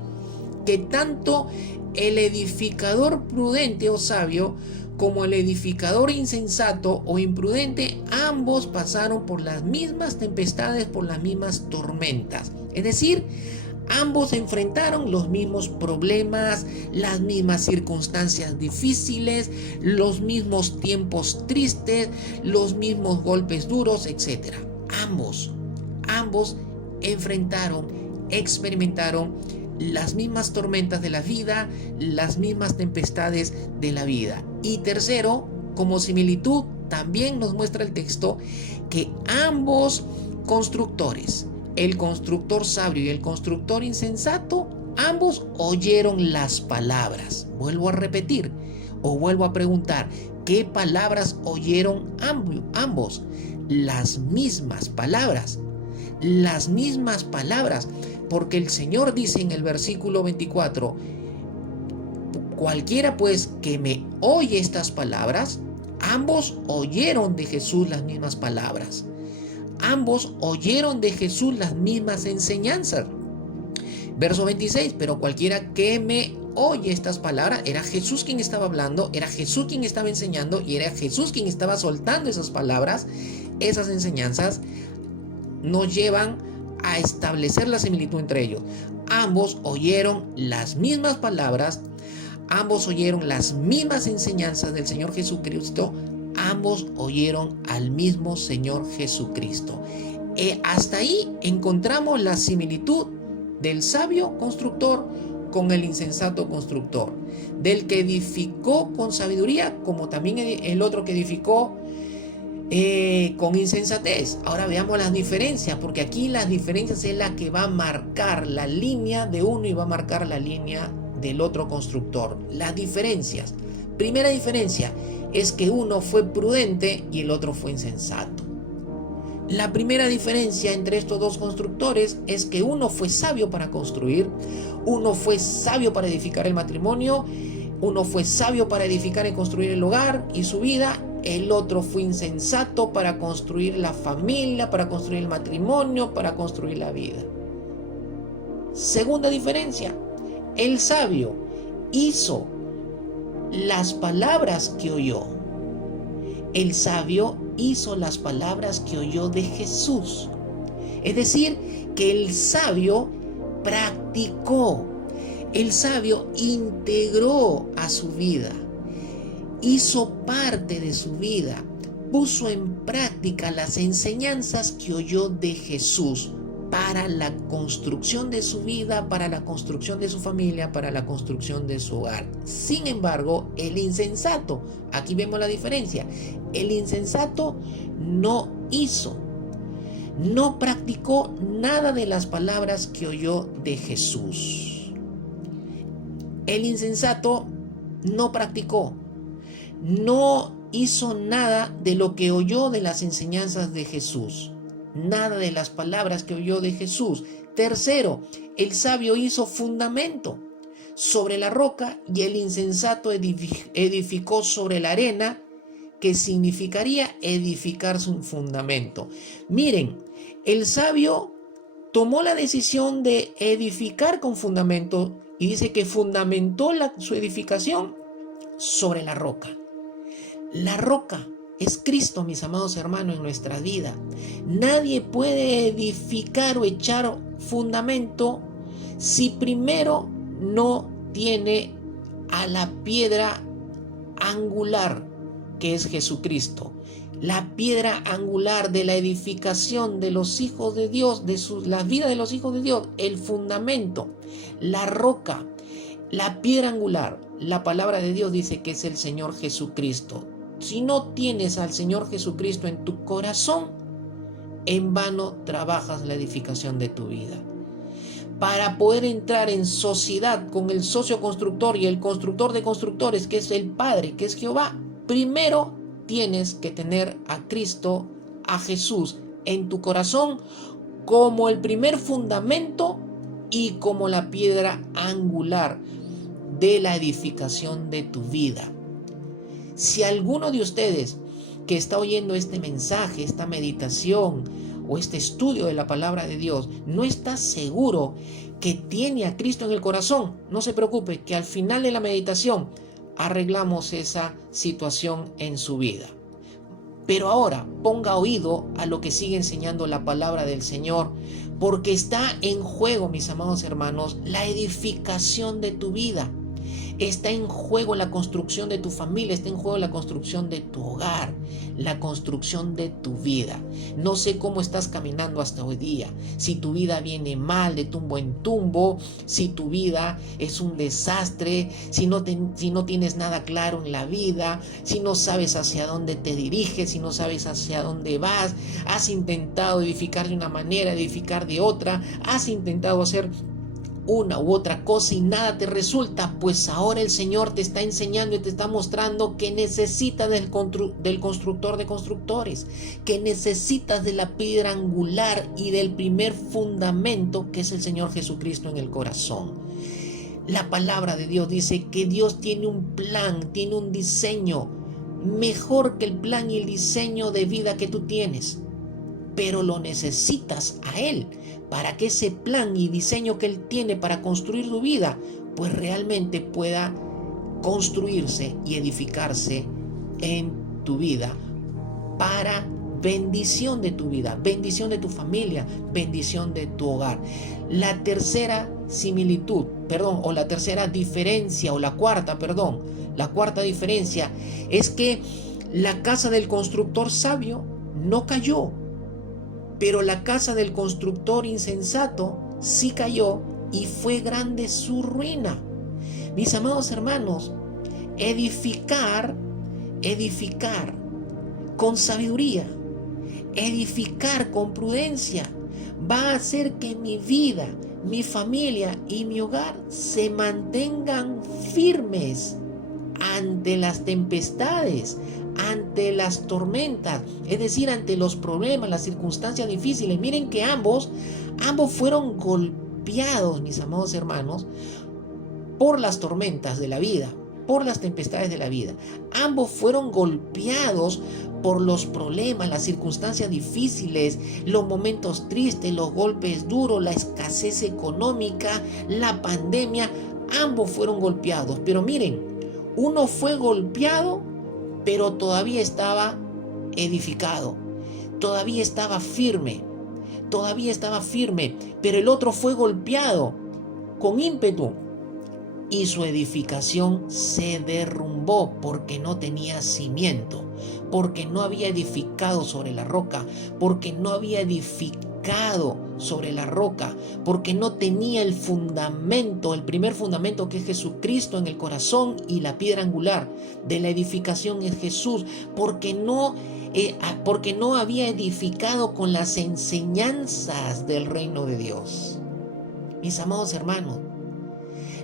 que tanto el edificador prudente o sabio como el edificador insensato o imprudente, ambos pasaron por las mismas tempestades, por las mismas tormentas. Es decir, ambos enfrentaron los mismos problemas, las mismas circunstancias difíciles, los mismos tiempos tristes, los mismos golpes duros, etc. Ambos enfrentaron, experimentaron las mismas tormentas de la vida, las mismas tempestades de la vida. Y tercero, como similitud, también nos muestra el texto que ambos constructores, el constructor sabio y el constructor insensato, ambos oyeron las palabras. Vuelvo a repetir o vuelvo a preguntar, ¿qué palabras oyeron ambos? Las mismas palabras. Las mismas palabras, porque el Señor dice en el versículo 24: cualquiera pues que me oye estas palabras. Ambos oyeron de Jesús las mismas palabras. Ambos oyeron de Jesús las mismas enseñanzas. Verso 26, pero cualquiera que me oye estas palabras, era Jesús quien estaba hablando, era Jesús quien estaba enseñando y era Jesús quien estaba soltando esas palabras, esas enseñanzas. Nos llevan a establecer la similitud entre ellos. Ambos oyeron las mismas palabras, ambos oyeron las mismas enseñanzas del Señor Jesucristo, ambos oyeron al mismo Señor Jesucristo. Hasta ahí encontramos la similitud del sabio constructor con el insensato constructor, del que edificó con sabiduría, como también el otro que edificó con insensatez. Ahora veamos las diferencias, porque aquí las diferencias es la que va a marcar la línea de uno y va a marcar la línea del otro constructor. Las diferencias. Primera diferencia es que uno fue prudente y el otro fue insensato. La primera diferencia entre estos dos constructores es que uno fue sabio para construir, uno fue sabio para edificar el matrimonio, uno fue sabio para edificar y construir el hogar y su vida, el otro fue insensato para construir la familia, para construir el matrimonio, para construir la vida. Segunda diferencia, el sabio hizo las palabras que oyó. El sabio hizo las palabras que oyó de Jesús. Es decir, que el sabio practicó, el sabio integró a su vida, hizo parte de su vida, puso en práctica las enseñanzas que oyó de Jesús para la construcción de su vida, para la construcción de su familia, para la construcción de su hogar. Sin embargo, el insensato, aquí vemos la diferencia, el insensato no hizo, no practicó nada de las palabras que oyó de Jesús. El insensato no practicó, no hizo nada de lo que oyó de las enseñanzas de Jesús. Nada de las palabras que oyó de Jesús. Tercero, el sabio hizo fundamento sobre la roca y el insensato edificó sobre la arena, que significaría edificar su fundamento. Miren, el sabio tomó la decisión de edificar con fundamento y dice que fundamentó su edificación sobre la roca. La roca es Cristo, mis amados hermanos, en nuestra vida. Nadie puede edificar o echar fundamento si primero no tiene a la piedra angular, que es Jesucristo. La piedra angular de la edificación de los hijos de Dios, de la vida de los hijos de Dios, el fundamento, la roca, la piedra angular. La palabra de Dios dice que es el Señor Jesucristo. Si no tienes al Señor Jesucristo en tu corazón, en vano trabajas la edificación de tu vida. Para poder entrar en sociedad con el socio constructor y el constructor de constructores, que es el Padre, que es Jehová, primero tienes que tener a Cristo, a Jesús, en tu corazón como el primer fundamento y como la piedra angular de la edificación de tu vida. Si alguno de ustedes que está oyendo este mensaje, esta meditación o este estudio de la palabra de Dios, no está seguro que tiene a Cristo en el corazón, no se preocupe, que al final de la meditación arreglamos esa situación en su vida. Pero ahora ponga oído a lo que sigue enseñando la palabra del Señor, porque está en juego, mis amados hermanos, la edificación de tu vida. Está en juego la construcción de tu familia, está en juego la construcción de tu hogar, la construcción de tu vida. No sé cómo estás caminando hasta hoy día, si tu vida viene mal, de tumbo en tumbo, si tu vida es un desastre, si no tienes nada claro en la vida, si no sabes hacia dónde te diriges, si no sabes hacia dónde vas, has intentado edificar de una manera, edificar de otra, has intentado hacer una u otra cosa y nada te resulta, pues ahora el Señor te está enseñando y te está mostrando que necesitas del constructor de constructores, que necesitas de la piedra angular y del primer fundamento, que es el Señor Jesucristo en el corazón. La palabra de Dios dice que Dios tiene un plan, tiene un diseño mejor que el plan y el diseño de vida que tú tienes, pero lo necesitas a Él para que ese plan y diseño que Él tiene para construir tu vida, pues realmente pueda construirse y edificarse en tu vida para bendición de tu vida, bendición de tu familia, bendición de tu hogar. La tercera similitud, o la tercera diferencia, la cuarta diferencia es que la casa del constructor sabio no cayó, pero la casa del constructor insensato sí cayó y fue grande su ruina. Mis amados hermanos, edificar con sabiduría, edificar con prudencia, va a hacer que mi vida, mi familia y mi hogar se mantengan firmes ante las tempestades, ante las tormentas, es decir, ante los problemas, las circunstancias difíciles. Miren que ambos fueron golpeados, mis amados hermanos, por las tormentas de la vida, por las tempestades de la vida. Ambos fueron golpeados por los problemas, las circunstancias difíciles, los momentos tristes, los golpes duros, la escasez económica, la pandemia. Ambos fueron golpeados, pero miren, uno fue golpeado, pero todavía estaba edificado, todavía estaba firme, pero el otro fue golpeado con ímpetu y su edificación se derrumbó porque no tenía cimiento, porque no había edificado sobre la roca, porque no había edificado sobre la roca, porque no tenía el fundamento, el primer fundamento, que es Jesucristo en el corazón, y la piedra angular de la edificación es Jesús, porque no había edificado con las enseñanzas del reino de Dios. Mis amados hermanos,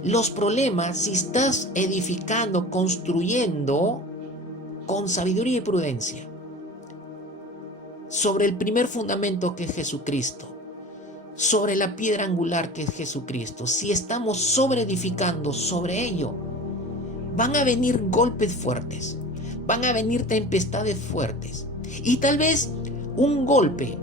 los problemas, si estás edificando, construyendo con sabiduría y prudencia sobre el primer fundamento, que es Jesucristo, sobre la piedra angular, que es Jesucristo, si estamos sobreedificando sobre ello, van a venir golpes fuertes, van a venir tempestades fuertes, y tal vez un golpe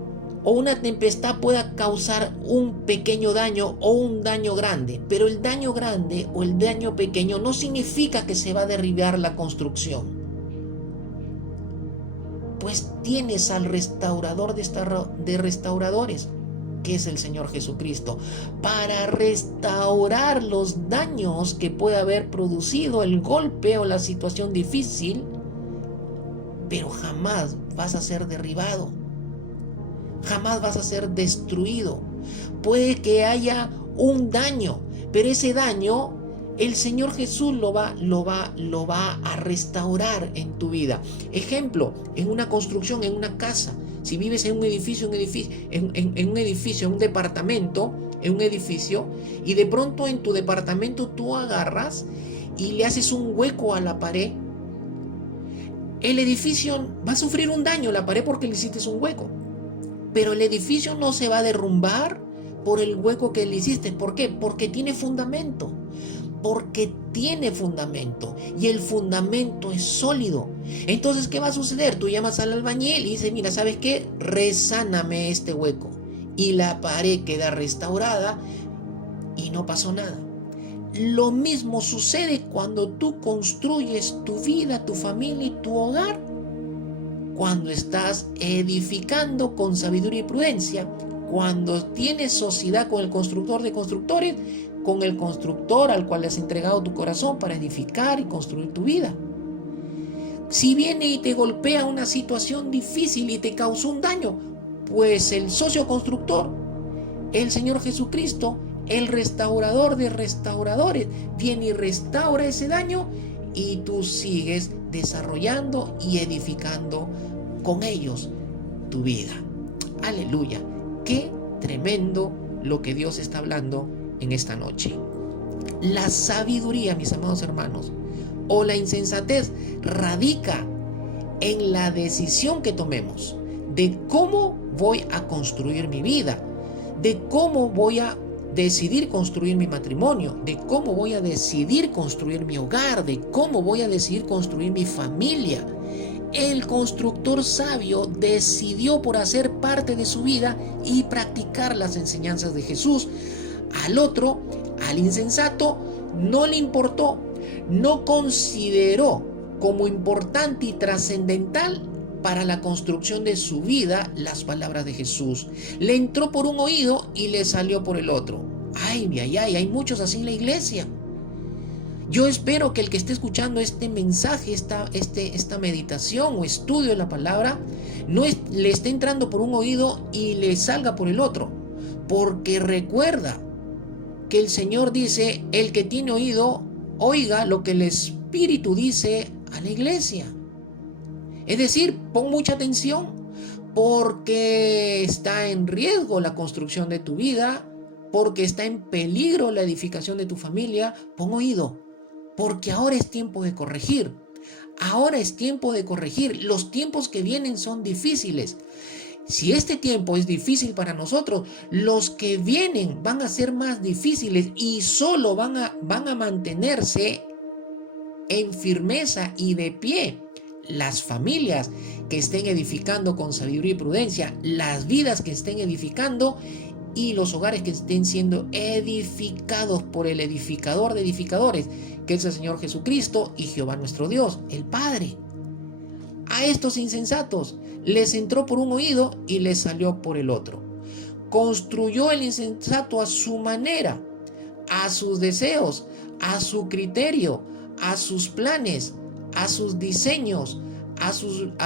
o una tempestad pueda causar un pequeño daño o un daño grande, pero el daño grande o el daño pequeño no significa que se va a derribar la construcción, pues tienes al restaurador de restauradores, que es el Señor Jesucristo, para restaurar los daños que puede haber producido el golpe o la situación difícil, pero jamás vas a ser derribado, jamás vas a ser destruido. Puede que haya un daño, pero ese daño el Señor Jesús lo va a restaurar en tu vida. Ejemplo, en una construcción, en una casa. Si vives en un edificio, en un departamento, y de pronto en tu departamento tú agarras y le haces un hueco a la pared, el edificio va a sufrir un daño, la pared, porque le hiciste un hueco. Pero el edificio no se va a derrumbar por el hueco que le hiciste. ¿Por qué? Porque tiene fundamento. Y el fundamento es sólido. Entonces, ¿qué va a suceder? Tú llamas al albañil y dices: mira, ¿sabes qué? Resáname este hueco. Y la pared queda restaurada y no pasó nada. Lo mismo sucede cuando tú construyes tu vida, tu familia y tu hogar. Cuando estás edificando con sabiduría y prudencia, cuando tienes sociedad con el constructor de constructores, con el constructor al cual le has entregado tu corazón para edificar y construir tu vida. Si viene y te golpea una situación difícil y te causó un daño, pues el socio constructor, el Señor Jesucristo, el restaurador de restauradores, viene y restaura ese daño, y tú sigues desarrollando y edificando con ellos tu vida. Aleluya. Qué tremendo lo que Dios está hablando en esta noche. La sabiduría, mis amados hermanos, o la insensatez radica en la decisión que tomemos de cómo voy a construir mi vida, de cómo voy a decidir construir mi matrimonio, de cómo voy a decidir construir mi hogar, de cómo voy a decidir construir mi familia. El constructor sabio decidió por hacer parte de su vida y practicar las enseñanzas de Jesús. Al otro, al insensato, no le importó, no consideró como importante y trascendental para la construcción de su vida las palabras de Jesús. Le entró por un oído y le salió por el otro. Ay, hay muchos así en la iglesia. Yo espero que el que esté escuchando este mensaje, esta meditación o estudio de la palabra, no le esté entrando por un oído y le salga por el otro. Porque recuerda que el Señor dice, el que tiene oído, oiga lo que el Espíritu dice a la iglesia. Es decir, pon mucha atención, porque está en riesgo la construcción de tu vida, porque está en peligro la edificación de tu familia. Pon oído, porque ahora es tiempo de corregir. Ahora es tiempo de corregir. Los tiempos que vienen son difíciles. Si este tiempo es difícil para nosotros, los que vienen van a ser más difíciles y solo van a mantenerse en firmeza y de pie las familias que estén edificando con sabiduría y prudencia, las vidas que estén edificando y los hogares que estén siendo edificados por el edificador de edificadores, que es el Señor Jesucristo y Jehová nuestro Dios, el Padre. A estos insensatos les entró por un oído y les salió por el otro. Construyó el insensato a su manera, a sus deseos, a su criterio, a sus planes, a sus diseños, a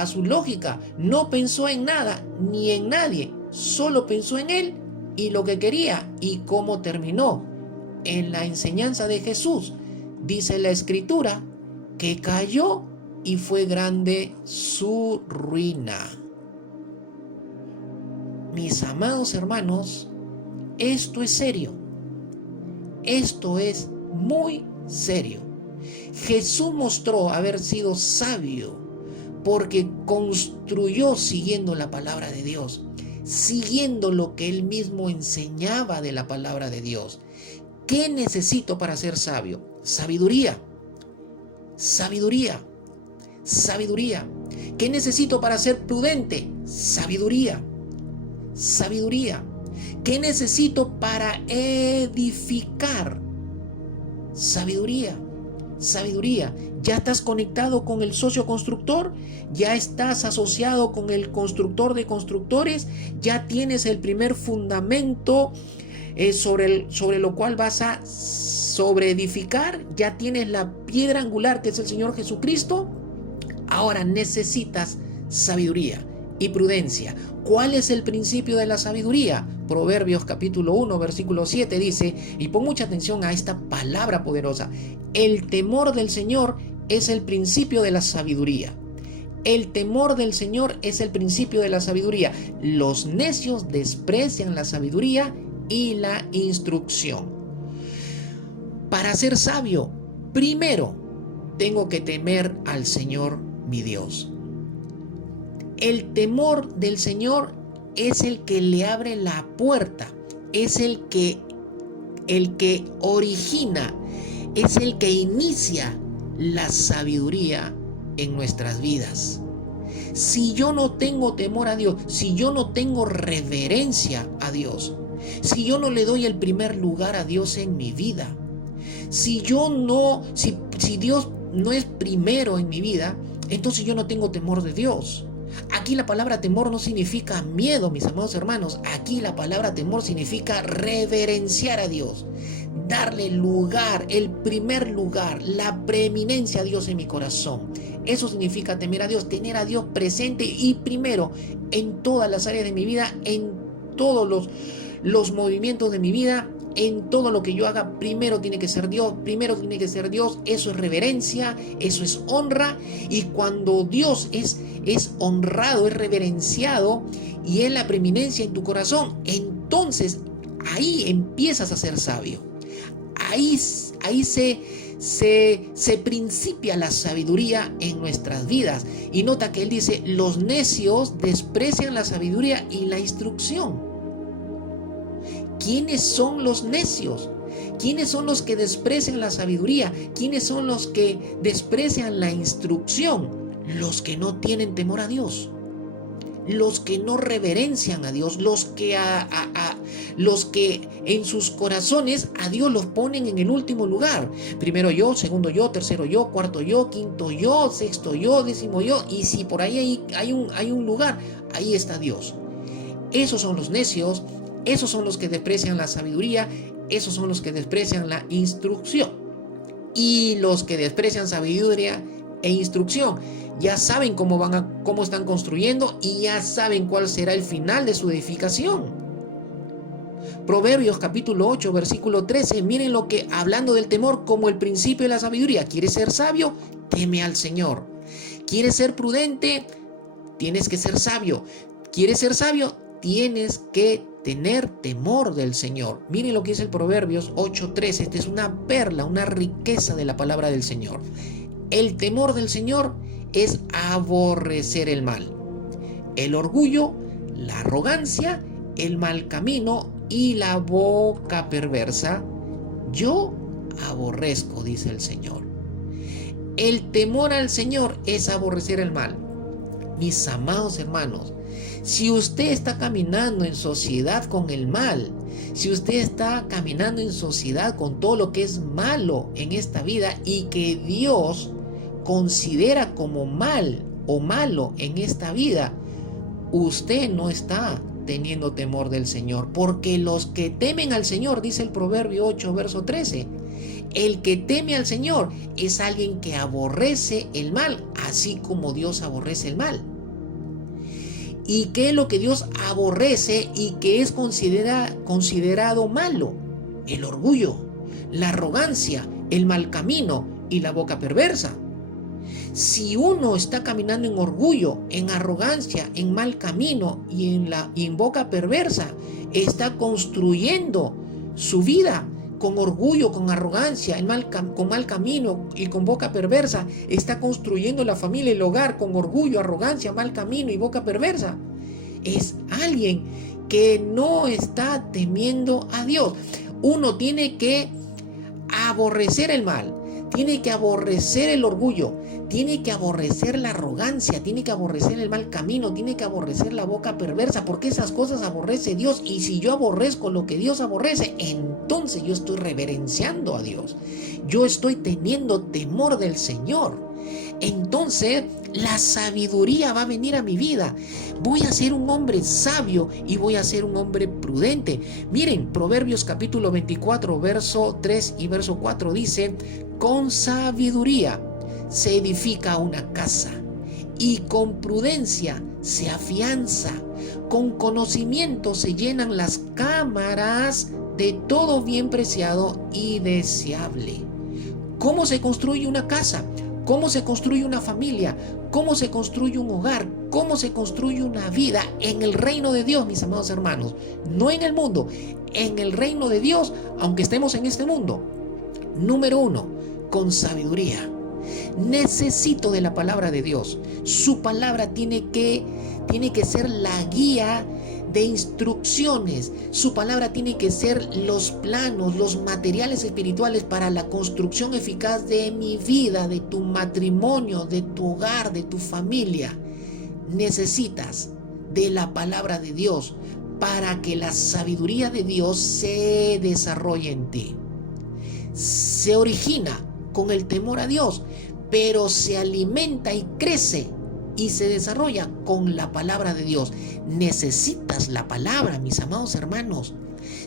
su lógica. No pensó en nada ni en nadie, solo pensó en él y lo que quería. ¿Y cómo terminó? En la enseñanza de Jesús, dice la Escritura, que cayó y fue grande su ruina. Mis amados hermanos, esto es serio. Esto es muy serio. Jesús mostró haber sido sabio porque construyó siguiendo la palabra de Dios, siguiendo lo que él mismo enseñaba de la palabra de Dios. ¿Qué necesito para ser sabio? Sabiduría. Sabiduría. Sabiduría. ¿Qué necesito para ser prudente? Sabiduría. Sabiduría. ¿Qué necesito para edificar? Sabiduría. Sabiduría. ¿Ya estás conectado con el socio constructor? ¿Ya estás asociado con el constructor de constructores? ¿Ya tienes el primer fundamento sobre lo cual vas a sobreedificar? ¿Ya tienes la piedra angular que es el Señor Jesucristo? Ahora necesitas sabiduría y prudencia. ¿Cuál es el principio de la sabiduría? Proverbios capítulo 1, versículo 7 dice, y pon mucha atención a esta palabra poderosa: el temor del Señor es el principio de la sabiduría. El temor del Señor es el principio de la sabiduría. Los necios desprecian la sabiduría y la instrucción. Para ser sabio, primero tengo que temer al Señor mi Dios. El temor del Señor es el que le abre la puerta, es el que origina, es el que inicia la sabiduría en nuestras vidas. Si yo no tengo temor a Dios, si yo no tengo reverencia a Dios, si yo no le doy el primer lugar a Dios en mi vida, si Dios no es primero en mi vida, entonces yo no tengo temor de Dios. Aquí la palabra temor no significa miedo, mis amados hermanos. Aquí la palabra temor significa reverenciar a Dios, darle lugar, el primer lugar, la preeminencia a Dios en mi corazón. Eso significa temer a Dios, tener a Dios presente y primero en todas las áreas de mi vida, en todos los movimientos de mi vida. En todo lo que yo haga, primero tiene que ser Dios, eso es reverencia, eso es honra. Y cuando Dios es honrado, es reverenciado y es la preeminencia en tu corazón, entonces ahí empiezas a ser sabio. Ahí se principia la sabiduría en nuestras vidas. Y nota que él dice, los necios desprecian la sabiduría y la instrucción. ¿Quiénes son los necios? ¿Quiénes son los que desprecian la sabiduría? ¿Quiénes son los que desprecian la instrucción? Los que no tienen temor a Dios, los que no reverencian a Dios, los que en sus corazones a Dios los ponen en el último lugar. Primero yo, segundo yo, tercero yo, cuarto yo, quinto yo, sexto yo, décimo yo. Y si por ahí hay un lugar, ahí está Dios. Esos son los necios. Esos son los que desprecian la sabiduría, esos son los que desprecian la instrucción. Y los que desprecian sabiduría e instrucción ya saben cómo están construyendo y ya saben cuál será el final de su edificación. Proverbios capítulo 8, versículo 13. Miren lo que, hablando del temor como el principio de la sabiduría. ¿Quieres ser sabio? Teme al Señor. ¿Quieres ser prudente? Tienes que ser sabio. ¿Quieres ser sabio? Tienes que tener temor del Señor. Miren lo que dice el Proverbios 8:13. Esta es una perla, una riqueza de la palabra del Señor. El temor del Señor es aborrecer el mal, el orgullo, la arrogancia, el mal camino y la boca perversa. Yo aborrezco, dice el Señor. El temor al Señor es aborrecer el mal. Mis amados hermanos, si usted está caminando en sociedad con el mal, si usted está caminando en sociedad con todo lo que es malo en esta vida y que Dios considera como mal o malo en esta vida, usted no está teniendo temor del Señor, porque los que temen al Señor, dice el Proverbio 8, verso 13, el que teme al Señor es alguien que aborrece el mal, así como Dios aborrece el mal. ¿Y qué es lo que Dios aborrece y que es considerado malo? El orgullo, la arrogancia, el mal camino y la boca perversa. Si uno está caminando en orgullo, en arrogancia, en mal camino y en boca perversa, está construyendo su vida con orgullo, con arrogancia, con mal camino y con boca perversa. Está construyendo la familia y el hogar con orgullo, arrogancia, mal camino y boca perversa. Es alguien que no está temiendo a Dios. Uno tiene que aborrecer el mal, tiene que aborrecer el orgullo, tiene que aborrecer la arrogancia, tiene que aborrecer el mal camino, tiene que aborrecer la boca perversa, porque esas cosas aborrece Dios. Y si yo aborrezco lo que Dios aborrece, entonces yo estoy reverenciando a Dios, yo estoy teniendo temor del Señor. Entonces la sabiduría va a venir a mi vida. Voy a ser un hombre sabio y voy a ser un hombre prudente. Miren, Proverbios capítulo 24, verso 3 y verso 4 dice: con sabiduría se edifica una casa y con prudencia se afianza. Con conocimiento se llenan las cámaras de todo bien preciado y deseable. ¿Cómo se construye una casa? ¿Cómo se construye una familia? ¿Cómo se construye un hogar? ¿Cómo se construye una vida en el reino de Dios, mis amados hermanos? No en el mundo, en el reino de Dios, aunque estemos en este mundo. Número 1, con sabiduría. Necesito de la palabra de Dios. Su palabra tiene que ser la guía de instrucciones. Su palabra tiene que ser los planos, los materiales espirituales para la construcción eficaz de mi vida, de tu matrimonio, de tu hogar, de tu familia. Necesitas de la palabra de Dios para que la sabiduría de Dios se desarrolle en ti. Se origina con el temor a Dios, pero se alimenta y crece y se desarrolla con la palabra de Dios. Necesitas la palabra, mis amados hermanos.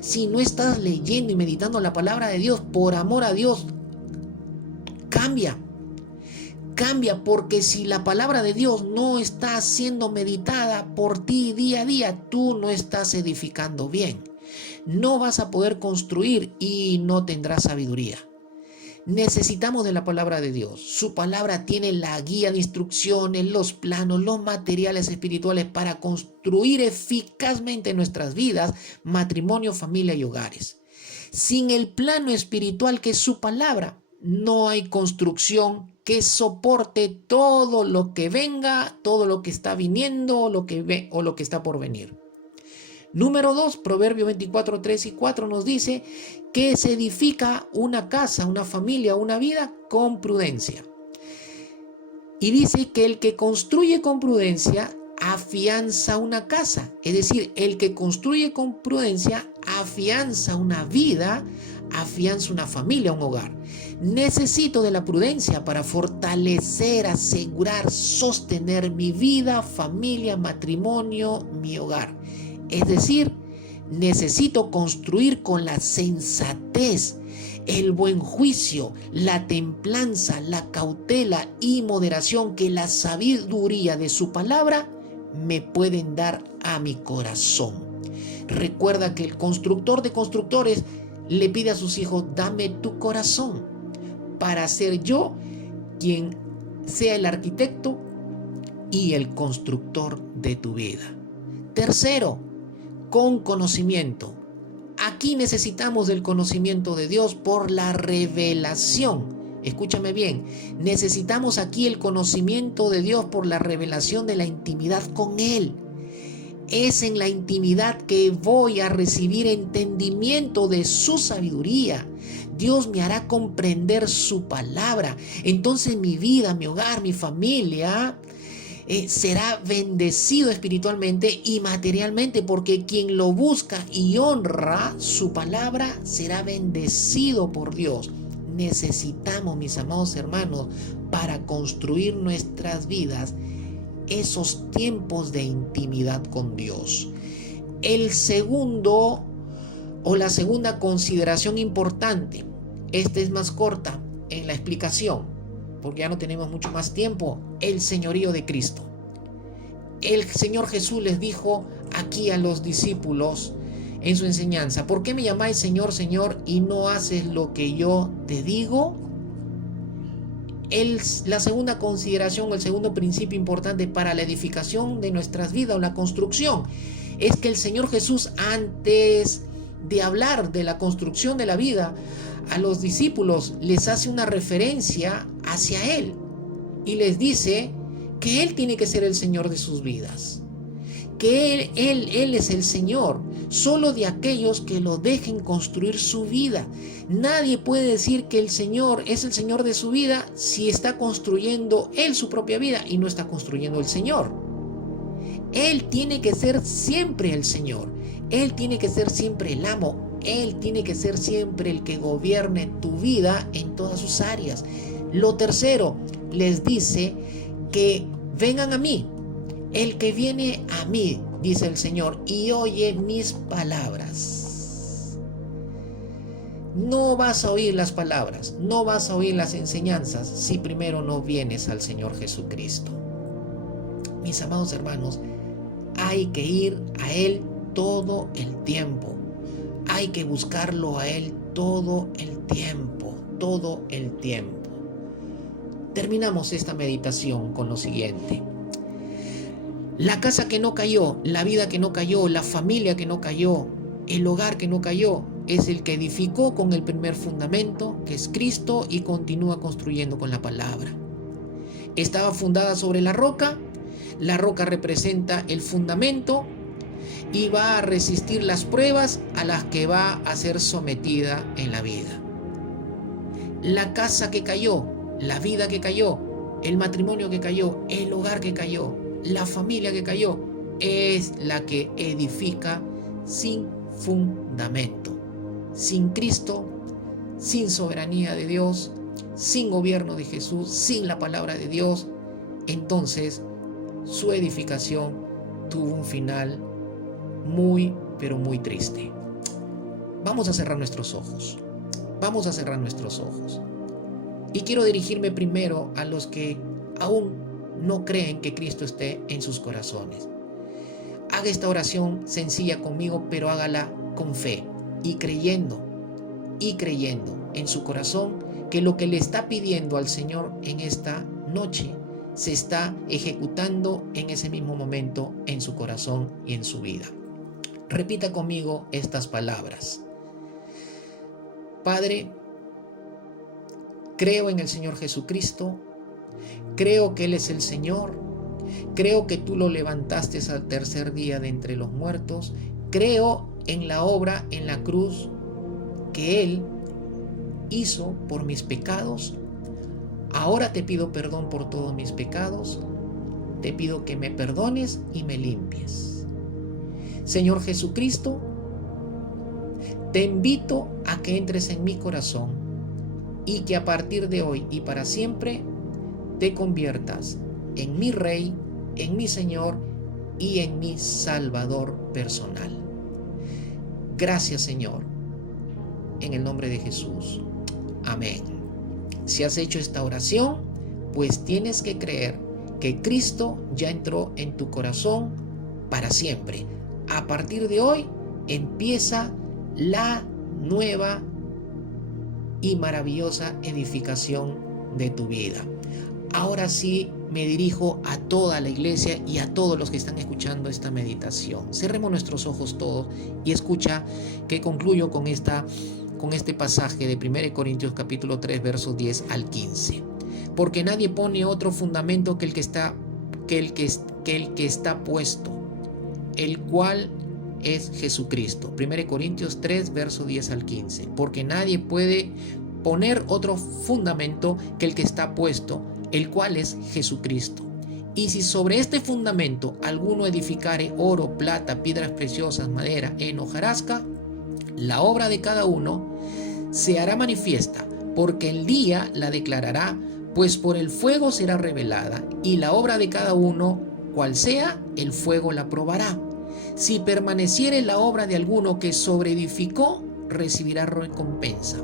Si no estás leyendo y meditando la palabra de Dios, por amor a Dios, cambia, porque si la palabra de Dios no está siendo meditada por ti día a día, tú no estás edificando bien. No vas a poder construir y no tendrás sabiduría. Necesitamos de la palabra de Dios. Su palabra tiene la guía de instrucciones, los planos, los materiales espirituales para construir eficazmente nuestras vidas, matrimonio, familia y hogares. Sin el plano espiritual que es su palabra, no hay construcción que soporte todo lo que venga, todo lo que está viniendo o lo que está por venir. Número 2, Proverbio 24, 3 y 4 nos dice que se edifica una casa, una familia, una vida con prudencia. Y dice que el que construye con prudencia afianza una casa. Es decir, el que construye con prudencia afianza una vida, afianza una familia, un hogar. Necesito de la prudencia para fortalecer, asegurar, sostener mi vida, familia, matrimonio, mi hogar. Es decir, necesito construir con la sensatez, el buen juicio, la templanza, la cautela y moderación que la sabiduría de su palabra me pueden dar a mi corazón. Recuerda que el constructor de constructores le pide a sus hijos: dame tu corazón para ser yo quien sea el arquitecto y el constructor de tu vida. Tercero, con conocimiento. Aquí necesitamos del conocimiento de Dios por la revelación. Escúchame bien, necesitamos aquí el conocimiento de Dios por la revelación de la intimidad con Él. Es en la intimidad que voy a recibir entendimiento de su sabiduría. Dios me hará comprender su palabra. Entonces mi vida, mi hogar, mi familia será bendecido espiritualmente y materialmente, porque quien lo busca y honra su palabra será bendecido por Dios. Necesitamos, mis amados hermanos, para construir nuestras vidas, esos tiempos de intimidad con Dios. El segundo o la segunda consideración importante, esta es más corta en la explicación, porque ya no tenemos mucho más tiempo: el señorío de Cristo. El Señor Jesús les dijo aquí a los discípulos en su enseñanza: ¿por qué me llamáis Señor, Señor, y no haces lo que yo te digo? La segunda consideración, el segundo principio importante para la edificación de nuestras vidas o la construcción, es que el Señor Jesús, antes de hablar de la construcción de la vida, a los discípulos les hace una referencia hacia Él y les dice que Él tiene que ser el Señor de sus vidas, que Él es el Señor solo de aquellos que lo dejen construir su vida. Nadie puede decir que el Señor es el Señor de su vida si está construyendo Él su propia vida y no está construyendo el Señor. Él tiene que ser siempre el Señor, Él tiene que ser siempre el amo, Él tiene que ser siempre el que gobierne tu vida en todas sus áreas. Lo tercero, les dice que vengan a mí. El que viene a mí, dice el Señor, y oye mis palabras. No vas a oír las palabras, no vas a oír las enseñanzas si primero no vienes al Señor Jesucristo. Mis amados hermanos, hay que ir a Él todo el tiempo. Hay que buscarlo a Él todo el tiempo, todo el tiempo. Terminamos esta meditación con lo siguiente. La casa que no cayó, la vida que no cayó, la familia que no cayó, el hogar que no cayó, es el que edificó con el primer fundamento, que es Cristo, y continúa construyendo con la palabra. Estaba fundada sobre la roca representa el fundamento y va a resistir las pruebas a las que va a ser sometida en la vida. La casa que cayó, la vida que cayó, el matrimonio que cayó, el hogar que cayó, la familia que cayó, es la que edifica sin fundamento, sin Cristo, sin soberanía de Dios, sin gobierno de Jesús, sin la palabra de Dios. Entonces su edificación tuvo un final muy, pero muy triste. Vamos a cerrar nuestros ojos. Vamos a cerrar nuestros ojos. Y quiero dirigirme primero a los que aún no creen que Cristo esté en sus corazones. Haga esta oración sencilla conmigo, pero hágala con fe y creyendo en su corazón que lo que le está pidiendo al Señor en esta noche se está ejecutando en ese mismo momento en su corazón y en su vida. Repita conmigo estas palabras. Padre, creo en el Señor Jesucristo, creo que Él es el Señor, creo que tú lo levantaste al tercer día de entre los muertos, creo en la obra en la cruz que Él hizo por mis pecados. Ahora te pido perdón por todos mis pecados, te pido que me perdones y me limpies. Señor Jesucristo, te invito a que entres en mi corazón y que a partir de hoy y para siempre te conviertas en mi Rey, en mi Señor y en mi Salvador personal. Gracias, Señor, en el nombre de Jesús. Amén. Si has hecho esta oración, pues tienes que creer que Cristo ya entró en tu corazón para siempre. A partir de hoy, empieza la nueva y maravillosa edificación de tu vida. Ahora sí me dirijo a toda la iglesia y a todos los que están escuchando esta meditación. Cerremos nuestros ojos todos y escucha que concluyo con este pasaje de 1 Corintios capítulo 3 versos 10 al 15. Porque nadie pone otro fundamento que el que está puesto, el cual es Jesucristo. 1 Corintios 3 versos 10 al 15. Porque nadie puede poner otro fundamento que el que está puesto, el cual es Jesucristo. Y si sobre este fundamento alguno edificare oro, plata, piedras preciosas, madera, heno, hojarasca, la obra de cada uno se hará manifiesta, porque el día la declarará, pues por el fuego será revelada, y la obra de cada uno, cual sea, el fuego la probará. Si permaneciere la obra de alguno que sobreedificó, recibirá recompensa.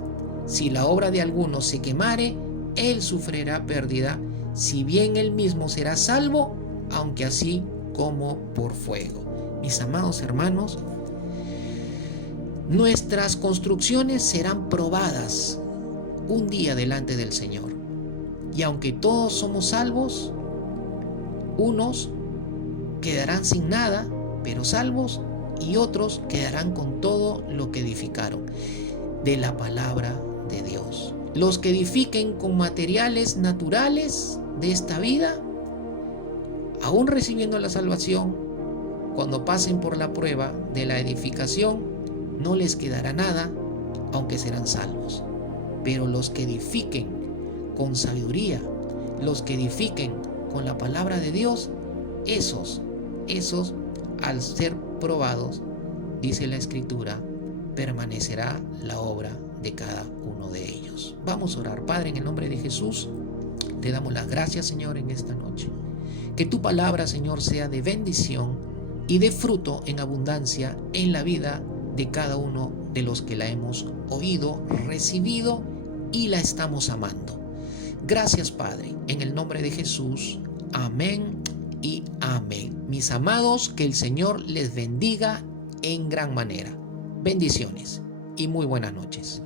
Si la obra de alguno se quemare, él sufrirá pérdida, si bien él mismo será salvo, aunque así como por fuego. Mis amados hermanos, nuestras construcciones serán probadas un día delante del Señor. Y aunque todos somos salvos, unos quedarán sin nada, pero salvos, y otros quedarán con todo lo que edificaron de la palabra de Dios. Los que edifiquen con materiales naturales de esta vida, aún recibiendo la salvación, cuando pasen por la prueba de la edificación, no les quedará nada, aunque serán salvos. Pero los que edifiquen con sabiduría, los que edifiquen con la palabra de Dios, esos al ser probados, dice la Escritura, permanecerá la obra de cada uno de ellos. Vamos a orar. Padre, en el nombre de Jesús, te damos las gracias, Señor, en esta noche. Que tu palabra, Señor, sea de bendición y de fruto en abundancia en la vida de cada uno de los que la hemos oído, recibido y la estamos amando. Gracias, Padre, en el nombre de Jesús. Amén y amén. Mis amados, que el Señor les bendiga en gran manera. Bendiciones y muy buenas noches.